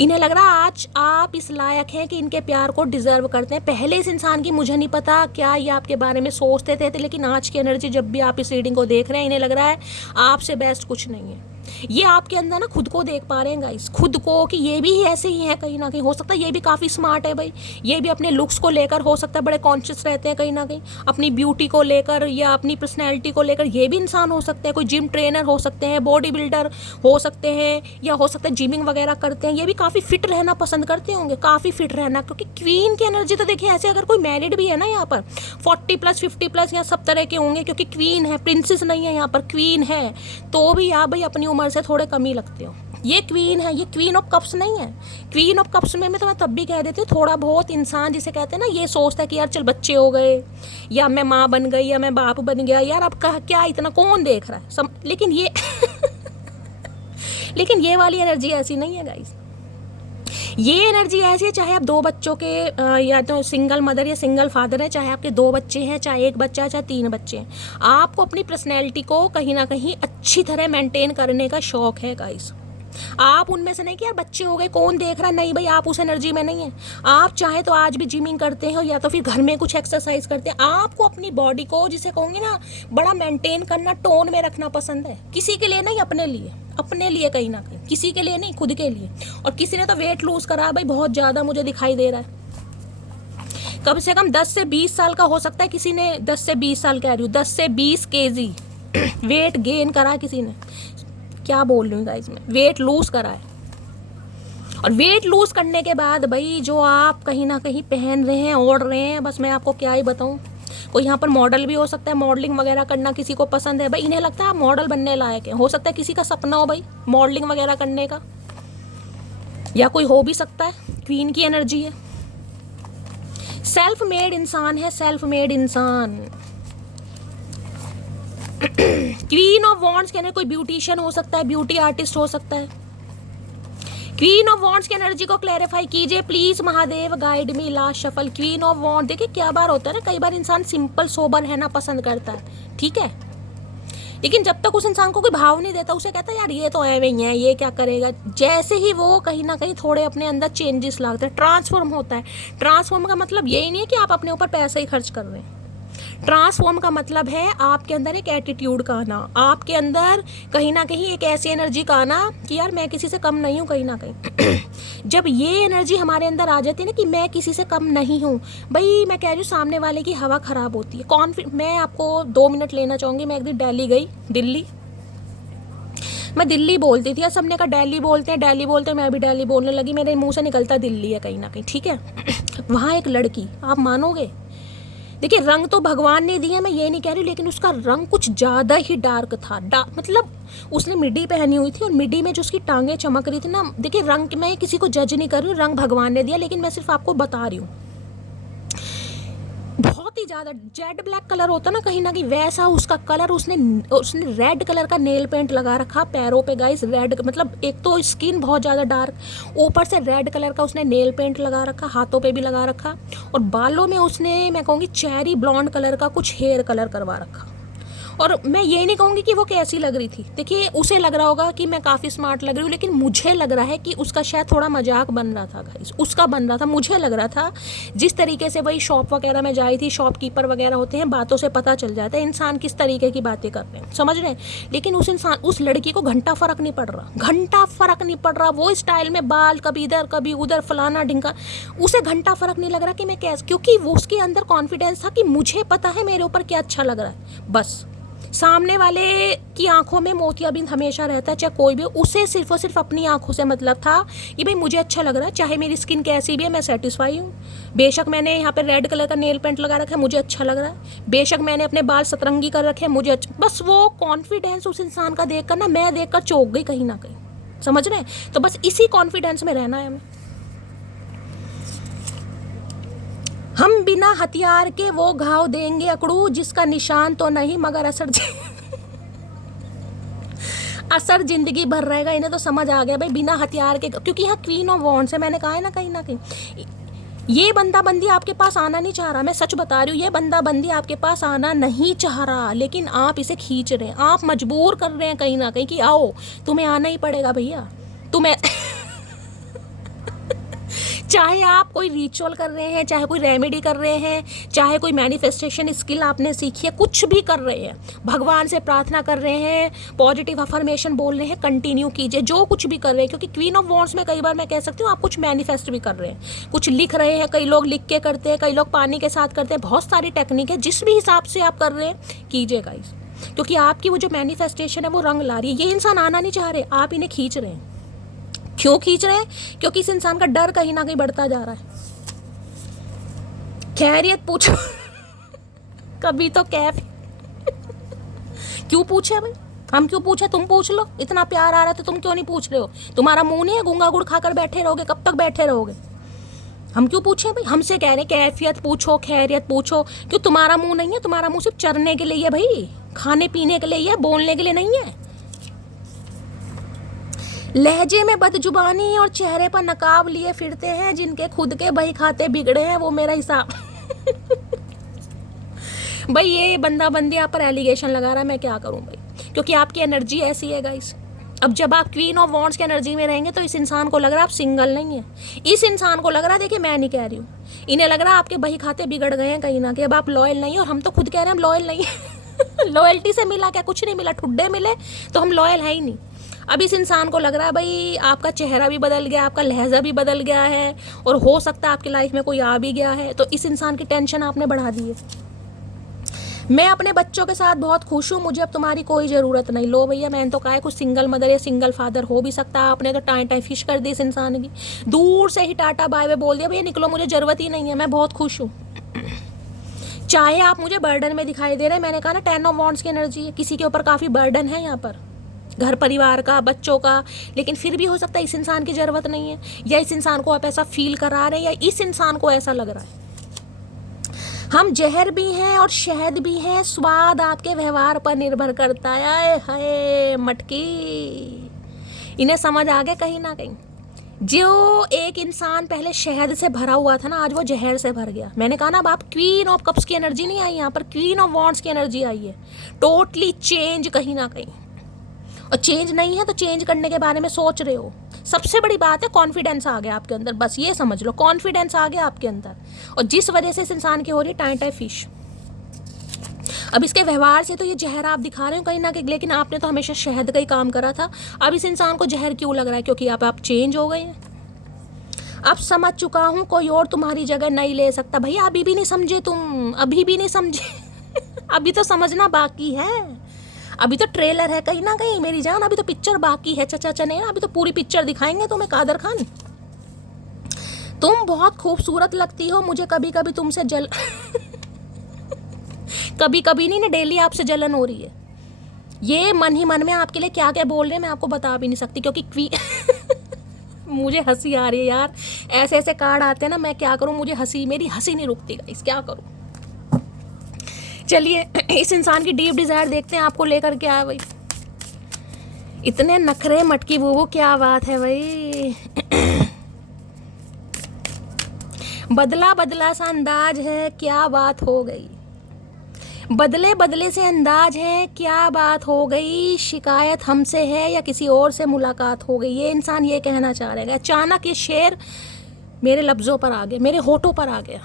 इन्हें लग रहा है आज आप इस लायक हैं कि इनके प्यार को डिजर्व करते हैं। पहले इस इंसान की मुझे नहीं पता क्या ये आपके बारे में सोचते थे, लेकिन आज की एनर्जी जब भी आप इस रीडिंग को देख रहे हैं, इन्हें लग रहा है आपसे बेस्ट कुछ नहीं है। ये आपके अंदर ना खुद को देख पा रहे हैं गाइस, खुद को, कि ये भी ऐसे ही है कहीं ना कहीं। हो सकता है ये भी काफ़ी स्मार्ट है भाई, ये भी अपने लुक्स को लेकर हो सकता है बड़े कॉन्शियस रहते हैं कहीं ना कहीं, अपनी ब्यूटी को लेकर या अपनी पर्सनैलिटी को लेकर। ये भी इंसान हो सकते हैं, कोई जिम ट्रेनर हो सकते हैं, बॉडी बिल्डर हो सकते हैं, या हो सकता है जिमिंग वगैरह करते हैं। ये भी काफ़ी फिट रहना पसंद करते होंगे, काफ़ी फिट रहना, क्योंकि क्वीन की एनर्जी तो देखिए ऐसे अगर कोई मैरिड भी है ना यहाँ पर 40+, 50+ या सब तरह के होंगे, क्योंकि क्वीन है, प्रिंसेस नहीं है यहाँ पर, क्वीन है, तो भी आप भाई अपनी उम्र से थोड़े कम ही लगते हो। ये क्वीन है, ये क्वीन ऑफ कप्स नहीं है। क्वीन ऑफ कप्स में तो मैं तब भी कह देती हूँ थोड़ा बहुत इंसान जिसे कहते हैं ना, ये सोचता है कि यार चल बच्चे हो गए, या मैं माँ बन गई, या मैं बाप बन गया, यार अब क्या इतना कौन देख रहा है लेकिन ये लेकिन ये वाली एनर्जी ऐसी नहीं है गाइस। ये एनर्जी ऐसी है, चाहे आप 2 बच्चों के या तो सिंगल मदर या सिंगल फादर है, चाहे आपके 2 बच्चे हैं, चाहे 1 बच्चा है, चाहे 3 बच्चे हैं, आपको अपनी पर्सनैलिटी को कहीं ना कहीं अच्छी तरह मेंटेन करने का शौक है गाइस। आप उनमें से नहीं कि यार बच्चे हो गए कौन देख रहा, नहीं भाई, आप उस एनर्जी में नहीं है। आप चाहे तो आज भी जिमिंग करते हैं या तो फिर घर में कुछ एक्सरसाइज करते हैं। आपको अपनी बॉडी को, जिसे कहूँगी ना, बड़ा मेंटेन करना, टोन में रखना पसंद है। किसी के लिए नहीं, अपने लिए, अपने लिए कहीं ना कहीं, किसी के लिए नहीं, खुद के लिए। और किसी ने तो वेट लूज करा भाई बहुत ज़्यादा, मुझे दिखाई दे रहा है, कम से कम 10 से 20 साल का हो सकता है किसी ने, 10 से 20 साल कह रही हूँ, 10 से 20 kg वेट गेन करा किसी ने, क्या बोल रही हूँ गाइस मैं, वेट लूज करा है। और वेट लूज करने के बाद भाई जो आप कहीं ना कहीं पहन रहे हैं, ओढ़ रहे हैं, बस मैं आपको क्या ही बताऊँ। कोई यहाँ पर मॉडल भी हो सकता है, मॉडलिंग वगैरह करना किसी को पसंद है भाई, इन्हें लगता है आप मॉडल बनने लायक है। हो सकता है किसी का सपना हो भाई मॉडलिंग वगैरह करने का, या कोई हो भी सकता है। क्वीन की एनर्जी है, सेल्फ मेड इंसान है, सेल्फ मेड इंसान। क्वीन ऑफ वॉन्ड्स के अंदर कोई ब्यूटिशियन हो सकता है, ब्यूटी आर्टिस्ट हो सकता है, क्वीन ऑफ वॉन्ड्स की एनर्जी को क्लैरिफाई कीजिए please Mahadev, guide me last shuffle. Queen of wand, देखिए क्या बार होता है ना, कई बार इंसान सिंपल सोबर रहना पसंद करता है, ठीक है, लेकिन जब तक उस इंसान को कोई भाव नहीं देता, उसे कहता है यार ये तो ऐवे ही है, ये क्या करेगा। जैसे ही वो कहीं ना कहीं थोड़े अपने अंदर चेंजेस लाते हैं, ट्रांसफॉर्म होता है। ट्रांसफॉर्म का मतलब यही नहीं है कि आप अपने ऊपर पैसा ही खर्च कर रहे हैं। ट्रांसफॉर्म का मतलब है आपके अंदर एक एटीट्यूड का आना, आपके अंदर कहीं ना कहीं एक ऐसी एनर्जी का आना कि यार मैं किसी से कम नहीं हूँ कहीं ना कहीं। जब ये एनर्जी हमारे अंदर आ जाती है ना कि मैं किसी से कम नहीं हूँ, भाई मैं कह रही हूँ सामने वाले की हवा खराब होती है। मैं आपको 2 मिनट लेना चाहूँगी। मैं एक दिन दिल्ली गई, मैं दिल्ली बोलती थी, सबने कहा दिल्ली बोलते हैं, दिल्ली बोलते हैं, मैं भी दिल्ली बोलने लगी, मेरे मुंह से निकलता दिल्ली है कहीं ना कहीं, ठीक है। वहाँ एक लड़की, आप मानोगे, देखिए रंग तो भगवान ने दिया, मैं ये नहीं कह रही, लेकिन उसका रंग कुछ ज़्यादा ही डार्क था। मतलब उसने मिड्डी पहनी हुई थी और मिड्डी में जो उसकी टांगें चमक रही थी ना, देखिए रंग, मैं किसी को जज नहीं कर रही हूँ, रंग भगवान ने दिया, लेकिन मैं सिर्फ आपको बता रही हूँ। बहुत ही ज़्यादा जेड ब्लैक कलर होता ना कहीं ना कहीं, वैसा उसका कलर। उसने रेड कलर का नेल पेंट लगा रखा पैरों पे गाइस, रेड, मतलब एक तो स्किन बहुत ज़्यादा डार्क, ऊपर से रेड कलर का उसने नेल पेंट लगा रखा, हाथों पे भी लगा रखा, और बालों में उसने, मैं कहूँगी चेरी ब्लॉन्ड कलर का कुछ हेयर कलर करवा रखा। और मैं ये नहीं कहूँगी कि वो कैसी लग रही थी, देखिए उसे लग रहा होगा कि मैं काफ़ी स्मार्ट लग रही हूँ, लेकिन मुझे लग रहा है कि उसका शायद थोड़ा मजाक बन रहा था गाइस, उसका बन रहा था। मुझे लग रहा था जिस तरीके से वही शॉप वगैरह में जाई थी, शॉपकीपर वगैरह होते हैं, बातों से पता चल जाता है इंसान किस तरीके की बातें कर रहे हैं, समझ रहे हैं। लेकिन उस लड़की को घंटा फ़र्क नहीं पड़ रहा, घंटा फ़र्क नहीं पड़ रहा। वो स्टाइल में बाल कभी इधर कभी उधर, फलाना ढिंका, उसे घंटा फ़र्क नहीं लग रहा कि मैं कैसे, क्योंकि वो उसके अंदर कॉन्फिडेंस था कि मुझे पता है मेरे ऊपर क्या अच्छा लग रहा है। बस सामने वाले की आंखों में मोतियाबिंद हमेशा रहता है, चाहे कोई भी, उसे सिर्फ और सिर्फ अपनी आंखों से मतलब था कि भाई मुझे अच्छा लग रहा है, चाहे मेरी स्किन कैसी भी है, मैं सेटिस्फाई हूँ। बेशक मैंने यहाँ पे रेड कलर का नेल पेंट लगा रखा है, मुझे अच्छा लग रहा है। बेशक मैंने अपने बाल सतरंगी कर रखे हैं, मुझे अच्छा। बस वो कॉन्फिडेंस उस इंसान का देखकर ना, मैं देखकर चौंक गई कहीं ना कहीं, समझ रहे हैं। तो बस इसी कॉन्फिडेंस में रहना है हमें। हम बिना हथियार के वो घाव देंगे अकड़ू, जिसका निशान तो नहीं मगर असर जिंदगी भर रहेगा। इन्हें तो समझ आ गया भाई बिना हथियार के, क्योंकि यहाँ क्वीन ऑफ वॉन्ड्स है, मैंने कहा है ना कहीं ना कहीं ये बंदा बंदी आपके पास आना नहीं चाह रहा। मैं सच बता रही हूँ, ये बंदा बंदी आपके पास आना नहीं चाह रहा, लेकिन आप इसे खींच रहे हैं, आप मजबूर कर रहे हैं कहीं ना कहीं कि आओ, तुम्हें आना ही पड़ेगा भैया, तुम्हें चाहे आप कोई रिचुअल कर रहे हैं, चाहे कोई रेमेडी कर रहे हैं, चाहे कोई मैनिफेस्टेशन स्किल आपने सीखी है, कुछ भी कर रहे हैं, भगवान से प्रार्थना कर रहे हैं, पॉजिटिव अफर्मेशन बोल रहे हैं, कंटिन्यू कीजिए जो कुछ भी कर रहे हैं। क्योंकि क्वीन ऑफ वॉन्ड्स में कई बार मैं कह सकती हूँ आप कुछ मैनिफेस्ट भी कर रहे हैं, कुछ लिख रहे हैं, कई लोग लिख के करते हैं, कई लोग पानी के साथ करते हैं, बहुत सारी टेक्निक है। जिस भी हिसाब से आप कर रहे हैं कीजिए गाइस, क्योंकि आपकी वो जो मैनिफेस्टेशन है वो रंग ला रही है। ये इंसान आना नहीं चाह रहे, आप इन्हें खींच रहे हैं। क्यों खींच रहे हैं? क्योंकि इस इंसान का डर कहीं ना कहीं बढ़ता जा रहा है। खैरियत पूछो कभी तो कैफ क्यों पूछे भाई, हम क्यों पूछे, तुम पूछ लो। इतना प्यार आ रहा है तो तुम क्यों नहीं पूछ रहे हो? तुम्हारा मुंह नहीं है, गूंगा गुड़ खाकर बैठे रहोगे, कब तक बैठे रहोगे? हम क्यों पूछे भाई? हमसे कह रहे कैफियत पूछो, खैरियत पूछो। क्यों तुम्हारा मुंह नहीं है? तुम्हारा मुंह सिर्फ चरने के लिए है भाई, खाने पीने के लिए है, बोलने के लिए नहीं है। लहजे में बदजुबानी और चेहरे पर नकाब लिए फिरते हैं, जिनके खुद के बही खाते बिगड़े हैं, वो मेरा हिसाब भाई ये बंदा बंदी आप पर एलिगेशन लगा रहा है, मैं क्या करूं भाई, क्योंकि आपकी एनर्जी ऐसी है गाइस। अब जब आप क्वीन ऑफ वॉन्ड्स की एनर्जी में रहेंगे तो इस इंसान को लग रहा है आप सिंगल नहीं है, इस इंसान को लग रहा है, देखिए मैं नहीं कह रही हूँ, इन्हें लग रहा है आपके बही खाते बिगड़ गए हैं कहीं ना कहीं, अब आप लॉयल नहीं, और हम तो खुद कह रहे हैं हम लॉयल नहीं लॉयल्टी से मिला क्या? कुछ नहीं मिला, ठुड्डे मिले, तो हम लॉयल है ही नहीं। अब इस इंसान को लग रहा है भाई आपका चेहरा भी बदल गया, आपका लहजा भी बदल गया है, और हो सकता है आपकी लाइफ में कोई आ भी गया है, तो इस इंसान की टेंशन आपने बढ़ा दी है। मैं अपने बच्चों के साथ बहुत खुश हूँ, मुझे अब तुम्हारी कोई ज़रूरत नहीं। लो भैया, मैंने तो कहा है कुछ सिंगल मदर या सिंगल फादर हो भी सकता है, आपने तो टाइम फिश कर दी इस इंसान की, दूर से ही टाटा बाय बाय बोल दिया, भैया निकलो, मुझे ज़रूरत ही नहीं है, मैं बहुत खुश हूँ। चाहे आप मुझे बर्डन में दिखाई दे रहे हैं, मैंने कहा ना 10 ऑफ वॉन्ड्स की एनर्जी है, किसी के ऊपर काफ़ी बर्डन है यहाँ पर, घर परिवार का, बच्चों का, लेकिन फिर भी हो सकता है इस इंसान की ज़रूरत नहीं है, या इस इंसान को आप ऐसा फील करा रहे हैं, या इस इंसान को ऐसा लग रहा है। हम जहर भी हैं और शहद भी हैं, स्वाद आपके व्यवहार पर निर्भर करता है। हाय मटकी, इन्हें समझ आ गया कहीं ना कहीं, जो एक इंसान पहले शहद से भरा हुआ था ना, आज वो जहर से भर गया। मैंने कहा ना, अब आप क्वीन ऑफ कप्स की एनर्जी नहीं आई, यहाँ पर क्वीन ऑफ वॉन्ड्स की एनर्जी आई है। टोटली चेंज कहीं ना कहीं, और चेंज नहीं है तो चेंज करने के बारे में सोच रहे हो। सबसे बड़ी बात है कॉन्फिडेंस आ गया आपके अंदर, बस ये समझ लो, कॉन्फिडेंस आ गया आपके अंदर। और जिस वजह से इस इंसान की हो रही है टाइम टाइम फिश। अब इसके व्यवहार से तो ये जहर आप दिखा रहे हो कहीं ना कहीं, लेकिन आपने तो हमेशा शहद का ही काम करा था। अब इस इंसान को जहर क्यों लग रहा है? क्योंकि आप चेंज हो गए हैं। अब समझ चुका हूँ, कोई और तुम्हारी जगह नहीं ले सकता। भैया अभी भी नहीं समझे तुम, अभी भी नहीं समझे अभी तो समझना बाकी है, अभी तो ट्रेलर है कहीं ना कहीं मेरी जान, अभी तो पिक्चर बाकी है। चचा चने, अभी तो पूरी पिक्चर दिखाएंगे तुम्हें। कादर खान, तुम बहुत खूबसूरत लगती हो मुझे, कभी कभी तुमसे कभी कभी नहीं ना, डेली आपसे जलन हो रही है। ये मन ही मन में आपके लिए क्या क्या बोल रहे हैं मैं आपको बता भी नहीं सकती, क्योंकि मुझे हंसी आ रही है यार, ऐसे ऐसे कार्ड आते हैं ना, मैं क्या करूं, मुझे मेरी हंसी नहीं रुकती गाइस, क्या करूं। चलिए इस इंसान की डीप डिजायर देखते हैं, आपको लेकर क्या है भाई। इतने नखरे मटकी वो क्या बात है भाई। बदला बदला सा अंदाज है, क्या बात हो गई। बदले बदले से अंदाज है, क्या बात हो गई। शिकायत हमसे है या किसी और से मुलाकात हो गई, ये इंसान ये कहना चाह रहे हैं। अचानक ये शेर मेरे लफ्ज़ों पर आ गए, मेरे होठों पर आ गया।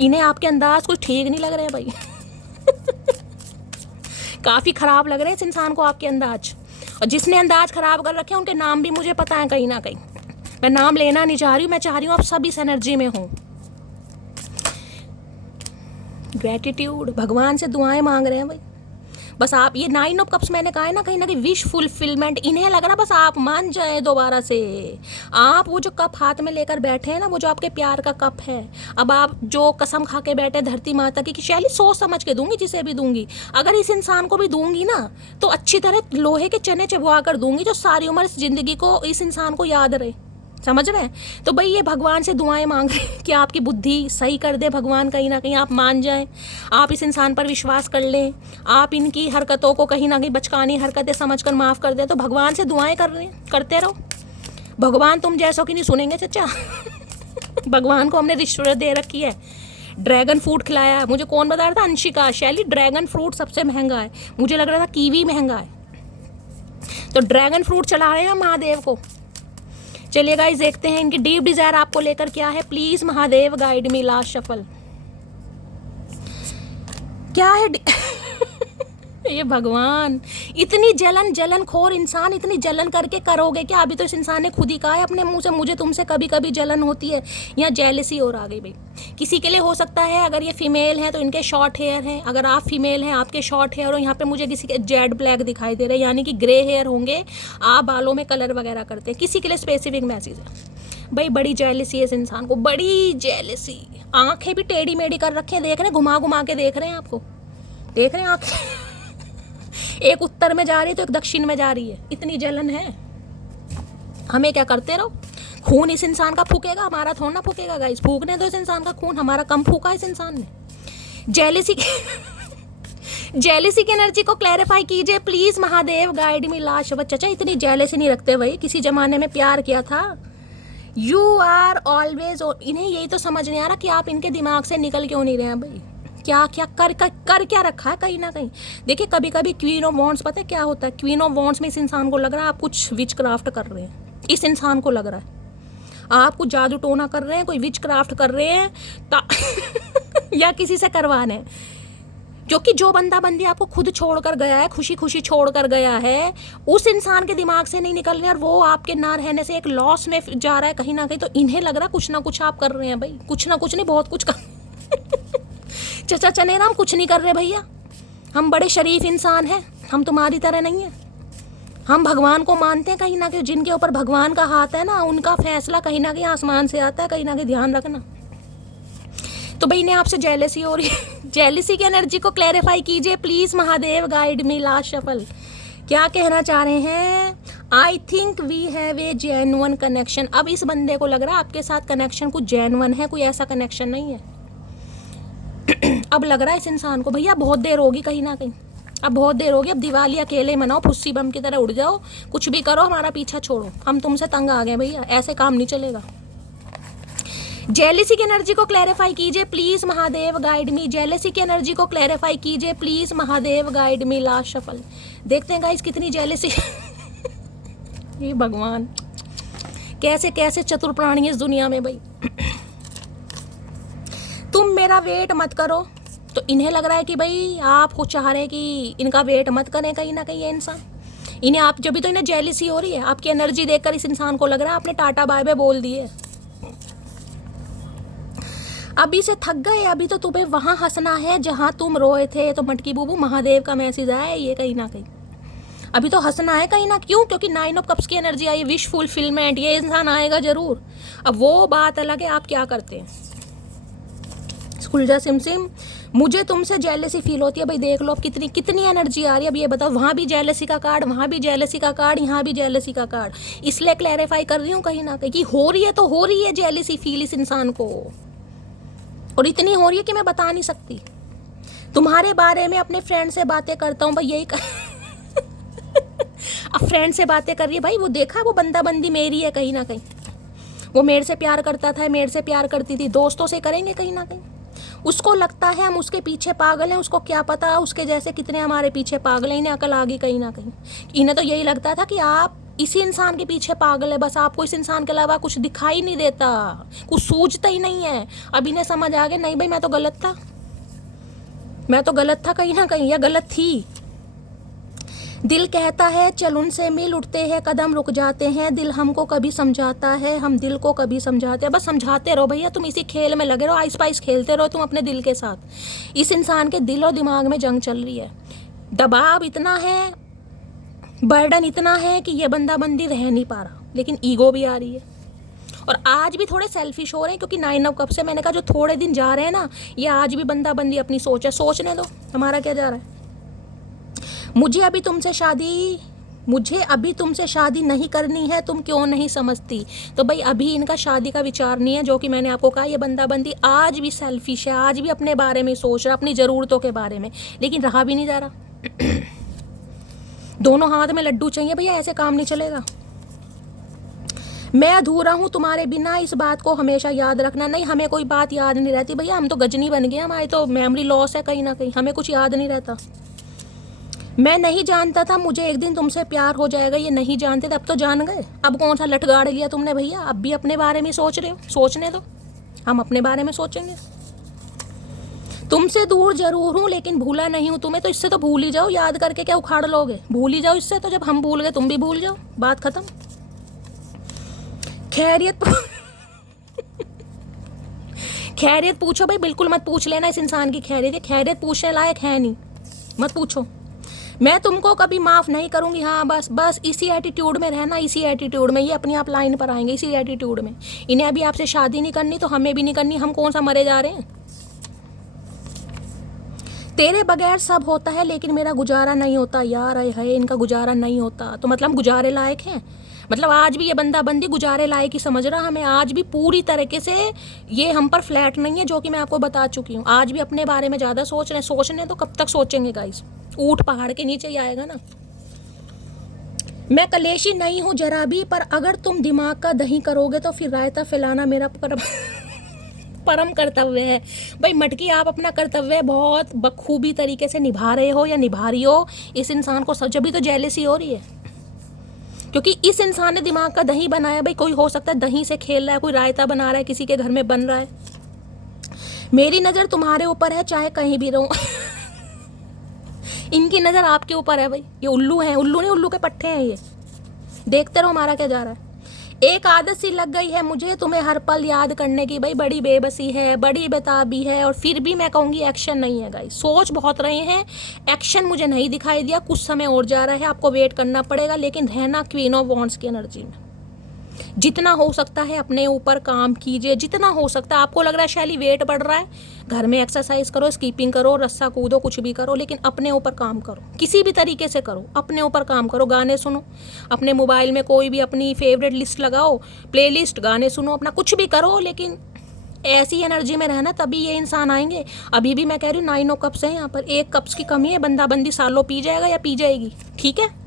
इन्हें आपके अंदाज कुछ ठीक नहीं लग रहे हैं भाई काफ़ी ख़राब लग रहे हैं इस इंसान को आपके अंदाज। और जिसने अंदाज ख़राब कर रखे हैं उनके नाम भी मुझे पता है कहीं ना कहीं। मैं नाम लेना नहीं चाह रही हूँ, मैं चाह रही हूँ आप सब इस एनर्जी में हों। ग्रेटिट्यूड, भगवान से दुआएं मांग रहे हैं भाई। बस आप ये 9 ऑफ कप्स मैंने कहा है ना, कहीं ना कहीं विश फुलफिलमेंट। इन्हें लग रहा बस आप मान जाए दोबारा से। आप वो जो कप हाथ में लेकर बैठे हैं ना, वो जो आपके प्यार का कप है, अब आप जो कसम खा के बैठे धरती माता की कि शैली सोच समझ के दूंगी, जिसे भी दूंगी, अगर इस इंसान को भी दूंगी ना तो अच्छी तरह लोहे के चने चबवा कर दूंगी, जो सारी उम्र इस जिंदगी को इस इंसान को याद रहे। समझ रहे हैं? तो भाई ये भगवान से दुआएं मांग रहे हैं कि आपकी बुद्धि सही कर दे भगवान, कहीं ना कहीं आप मान जाएं, आप इस इंसान पर विश्वास कर लें, आप इनकी हरकतों को कहीं ना कहीं बचकानी हरकतें समझकर माफ़ कर दें। तो भगवान से दुआएं कर रहे हैं, करते रहो। भगवान तुम जैसों की नहीं सुनेंगे चचा भगवान को हमने रिश्वत दे रखी है। ड्रैगन फ्रूट खिलाया है, मुझे कौन बता रहा था, अंशिका शैली, ड्रैगन फ्रूट सबसे महंगा है। मुझे लग रहा था कीवी महंगा है, तो ड्रैगन फ्रूट चला रहे हैं महादेव को। चलिए गाइस देखते हैं इनकी डीप डिजायर आपको लेकर क्या है। Please Mahadev guide me, last shuffle क्या है ये भगवान, इतनी जलन खोर इंसान, इतनी जलन करके करोगे क्या? अभी तो इस इंसान ने खुद ही कहा है अपने मुंह से, मुझे तुमसे कभी कभी जलन होती है। यहाँ जेलसी और आ गई भाई। किसी के लिए हो सकता है, अगर ये फीमेल है तो इनके शॉर्ट हेयर हैं, अगर आप फीमेल हैं आपके शॉर्ट हेयर, और यहाँ पे मुझे किसी के जेड ब्लैक दिखाई दे रहे हैं, यानी कि ग्रे हेयर होंगे, आप बालों में कलर वगैरह करते हैं। किसी के लिए स्पेसिफिक मैसेज है भाई। बड़ी जेलसी है इस इंसान को, बड़ी जेलसी। आंखें भी टेढ़ी मेढ़ी कर रखे हैं, देख रहे हैं, घुमा घुमा के देख रहे हैं आपको, देख रहे हैं आंखें एक उत्तर में जा रही है तो एक दक्षिण में जा रही है, इतनी जलन है। हमें क्या करते रहो, खून इस इंसान का फूकेगा, हमारा थोड़ा ना फूकेगा गाइस। फूकने दो इस इंसान का खून, हमारा कम फूका इस इंसान ने। जेलसी की एनर्जी को क्लैरिफाई कीजिए प्लीज महादेव, गाइड मी लाश। चचा इतनी जेलसी नहीं रखते भाई, किसी जमाने में प्यार किया था। यू आर ऑलवेज, इन्हें यही तो समझ नहीं आ रहा कि आप इनके दिमाग से निकल क्यों नहीं रहे हैं भाई। क्या क्या कर क्या रखा है कहीं ना कहीं। देखिए कभी कभी क्वीन ऑफ वॉन्ड्स, पता है क्या होता है, क्वीन ऑफ वॉन्ड्स में इस इंसान को लग रहा है आप कुछ विच क्राफ्ट कर रहे हैं। इस इंसान को लग रहा है आप कुछ जादू टोना कर रहे हैं, कोई विच क्राफ्ट कर रहे हैं या किसी से करवाने, क्योंकि जो बंदा बंदी आपको खुद छोड़कर गया है, खुशी खुशी छोड़कर गया है, उस इंसान के दिमाग से नहीं निकल रहे, और वो आपके ना रहने से एक लॉस में जा रहा है कहीं ना कहीं। तो इन्हें लग रहा है कुछ ना कुछ आप कर रहे हैं भाई, कुछ ना कुछ नहीं, बहुत कुछ कर चचा चनेरा, हम कुछ नहीं कर रहे भैया, हम बड़े शरीफ इंसान हैं, हम तुम्हारी तरह नहीं है। हम भगवान को मानते हैं कहीं ना कहीं, जिनके ऊपर भगवान का हाथ है ना, उनका फैसला कहीं ना कहीं आसमान से आता है, कहीं ना कहीं ध्यान रखना। तो भाई ने आपसे जेलसी हो रही है, जेलसी की एनर्जी को क्लैरिफाई कीजिए please Mahadev, guide me last shuffle. क्या कहना चाह रहे हैं? I think we have a genuine connection. अब इस बंदे को लग रहा है आपके साथ कनेक्शन कुछ जेन्युइन है, कोई ऐसा कनेक्शन नहीं है। अब लग रहा है इस इंसान को भैया बहुत देर होगी कहीं ना कहीं, अब बहुत देर हो गई, अब दिवाली अकेले मनाओ, फुस्सी बम की तरह उड़ जाओ, कुछ भी करो, हमारा पीछा छोड़ो, हम तुमसे तंग आ गए भैया, ऐसे काम नहीं चलेगा। जेलेसी की एनर्जी को क्लैरिफाई कीजिए please, Mahadev guide me. Jealousy की एनर्जी को क्लैरिफाई कीजिए please, Mahadev guide me. Last shuffle देखते हैं गाइस कितनी जेलेसी ये भगवान, कैसे कैसे चतुर प्राणी इस दुनिया में भाई। तुम मेरा वेट मत करो, तो इन्हें लग रहा है कि भाई आप चाह रहे हैं कि इनका वेट मत करें कहीं ना कहीं ये इंसान। इन्हें आप जब भी तो इन्हें जेलिसी हो रही है, आपकी एनर्जी देखकर इस इंसान को लग रहा है आपने टाटा बाय बाय बोल दिए। अभी से थक गए, अभी तो तुम्हें वहां हंसना है जहां तुम रोए थे। तो मटकी बूबू महादेव का मैसेज आया है ये कहीं ना कहीं, अभी तो हंसना है कहीं ना, क्यों? क्योंकि 9 ऑफ कप्स की एनर्जी आई, विश फुलफिलमेंट, ये इंसान आएगा जरूर। अब वो बात अलग है आप क्या करते हैं। स्कुलजा सिमसिम, मुझे तुमसे जेलसी फील होती है भाई, देख लो अब कितनी कितनी एनर्जी आ रही है। अब ये बताओ, वहाँ भी जेलसी का कार्ड, वहाँ भी जेलसी का कार्ड, यहाँ भी जेलसी का कार्ड। इसलिए क्लैरिफाई कर रही हूँ कहीं ना कहीं कि हो रही है तो हो रही है जेलसी फील इस इंसान को, और इतनी हो रही है कि मैं बता नहीं सकती। तुम्हारे बारे में अपने फ्रेंड से बातें करता हूँ भाई, यही अब फ्रेंड से बातें कर रही है भाई, वो देखा वो बंदा बंदी मेरी है कहीं ना कहीं, वो मेरे से प्यार करता था, मेरे से प्यार करती थी, दोस्तों से करेंगे कहीं ना कहीं। उसको लगता है हम उसके पीछे पागल हैं, उसको क्या पता उसके जैसे कितने हमारे पीछे पागल हैं। इन्हें अकल आ गई कहीं ना कहीं, इन्हें तो यही लगता था कि आप इसी इंसान के पीछे पागल है, बस आपको इस इंसान के अलावा कुछ दिखाई नहीं देता, कुछ सूझता ही नहीं है। अब इन्हें समझ आ गया, नहीं भाई मैं तो गलत था, मैं तो गलत था कहीं ना कहीं, या गलत थी। दिल कहता है चल उनसे मिल, उठते हैं कदम रुक जाते हैं, दिल हमको कभी समझाता है, हम दिल को कभी समझाते हैं। बस समझाते रहो भैया, तुम इसी खेल में लगे रहो, आइस पाइस खेलते रहो तुम अपने दिल के साथ। इस इंसान के दिल और दिमाग में जंग चल रही है, दबाव इतना है, बर्डन इतना है कि ये बंदा बंदी रह नहीं पा रहा, लेकिन ईगो भी आ रही है। और आज भी थोड़े सेल्फिश हो रहे हैं, क्योंकि 9 ऑफ कप्स से मैंने कहा जो थोड़े दिन जा रहे हैं ना, ये आज भी बंदा बंदी अपनी सोच है, सोचने दो, हमारा क्या जा रहा है। मुझे अभी तुमसे शादी नहीं करनी है, तुम क्यों नहीं समझती। तो भाई अभी इनका शादी का विचार नहीं है, जो कि मैंने आपको कहा, ये बंदा बंदी आज भी सेल्फिश है, आज भी अपने बारे में सोच रहा, अपनी ज़रूरतों के बारे में, लेकिन रहा भी नहीं जा रहा। दोनों हाथ में लड्डू चाहिए भैया, ऐसे काम नहीं चलेगा। मैं अधूरा हूँ तुम्हारे बिना, इस बात को हमेशा याद रखना। नहीं, हमें कोई बात याद नहीं रहती भैया, हम तो गजनी बन गए, हमारी तो मेमोरी लॉस है कहीं ना कहीं, हमें कुछ याद नहीं रहता। मैं नहीं जानता था मुझे एक दिन तुमसे प्यार हो जाएगा, ये नहीं जानते थे, अब तो जान गए। अब कौन सा लट गाड़ लिया तुमने भैया, अब भी अपने बारे में सोच रहे हो, सोचने दो, हम अपने बारे में सोचेंगे। तुमसे दूर जरूर हूँ लेकिन भूला नहीं हूँ तुम्हें, तो इससे तो भूल ही जाओ, याद करके क्या उखाड़ लोगे, भूल ही जाओ इससे, तो जब हम भूल गए तुम भी भूल जाओ, बात खत्म। खैरियत खैरियत पूछो भाई, बिल्कुल मत पूछ लेना इस इंसान की खैरियत, खैरियत पूछने लायक है नहीं, मत पूछो। मैं तुमको कभी माफ़ नहीं करूँगी, हाँ बस इसी एटीट्यूड में रहना, इसी एटीट्यूड में, ये अपनी आप लाइन पर आएंगे इसी एटीट्यूड में। इन्हें अभी आपसे शादी नहीं करनी तो हमें भी नहीं करनी, हम कौन सा मरे जा रहे हैं। तेरे बगैर सब होता है लेकिन मेरा गुजारा नहीं होता यार, है इनका गुजारा नहीं होता, तो मतलब गुजारे लायक हैं, मतलब आज भी ये बंदा बंदी गुजारे लायक ही समझ रहा हमें, आज भी पूरी तरीके से ये हम पर फ्लैट नहीं है, जो कि मैं आपको बता चुकी हूँ। आज भी अपने बारे में ज़्यादा सोच रहे हैं, सोचने तो कब तक सोचेंगे गाइस, ऊँट पहाड़ के नीचे ही आएगा ना। मैं कलेशी नहीं हूँ जरा भी, पर अगर तुम दिमाग का दही करोगे तो फिर रायता फैलाना मेरा परम कर्तव्य है। भाई मटकी, आप अपना कर्तव्य बहुत बखूबी तरीके से निभा रहे हो या निभा रही हो, इस इंसान को जब भी तो जेलसी हो रही है, क्योंकि इस इंसान ने दिमाग का दही बनाया। भाई कोई हो सकता है दही से खेल रहा है, कोई रायता बना रहा है, किसी के घर में बन रहा है। मेरी नज़र तुम्हारे ऊपर है चाहे कहीं भी रहूं इनकी नज़र आपके ऊपर है भाई, ये उल्लू हैं, उल्लू नहीं उल्लू के पट्टे हैं ये, देखते रहो हमारा क्या जा रहा है। एक आदत सी लग गई है मुझे तुम्हें हर पल याद करने की, भाई बड़ी बेबसी है, बड़ी बेताबी है, और फिर भी मैं कहूँगी एक्शन नहीं है गाइस, सोच बहुत रहे हैं, एक्शन मुझे नहीं दिखाई दिया। कुछ समय और जा रहा है, आपको वेट करना पड़ेगा, लेकिन रहना क्वीन ऑफ वॉन्ड्स की एनर्जी में। जितना हो सकता है अपने ऊपर काम कीजिए, जितना हो सकता है। आपको लग रहा है शैली वेट बढ़ रहा है, घर में एक्सरसाइज करो, स्कीपिंग करो, रस्सा कूदो, कुछ भी करो, लेकिन अपने ऊपर काम करो, किसी भी तरीके से करो, अपने ऊपर काम करो। गाने सुनो, अपने मोबाइल में कोई भी अपनी फेवरेट लिस्ट लगाओ, प्लेलिस्ट, गाने सुनो, अपना कुछ भी करो, लेकिन ऐसी एनर्जी में रहना, तभी ये इंसान आएंगे। अभी भी मैं कह रही हूँ 9 कप्स हैं यहाँ पर, 1 कप्स की कमी है, बंदा बंदी सालों पी जाएगा या पी जाएगी, ठीक है।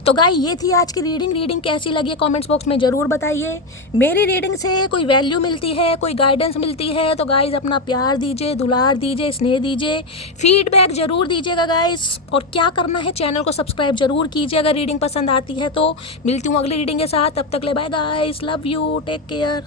तो गाइस ये थी आज की रीडिंग कैसी लगी कमेंट्स बॉक्स में ज़रूर बताइए। मेरी रीडिंग से कोई वैल्यू मिलती है, कोई गाइडेंस मिलती है तो गाइस अपना प्यार दीजिए, दुलार दीजिए, स्नेह दीजिए, फीडबैक ज़रूर दीजिएगा गाइस। और क्या करना है, चैनल को सब्सक्राइब जरूर कीजिए अगर रीडिंग पसंद आती है तो। मिलती हूँ अगली रीडिंग के साथ, तब तक ले bye guys, love you, take care.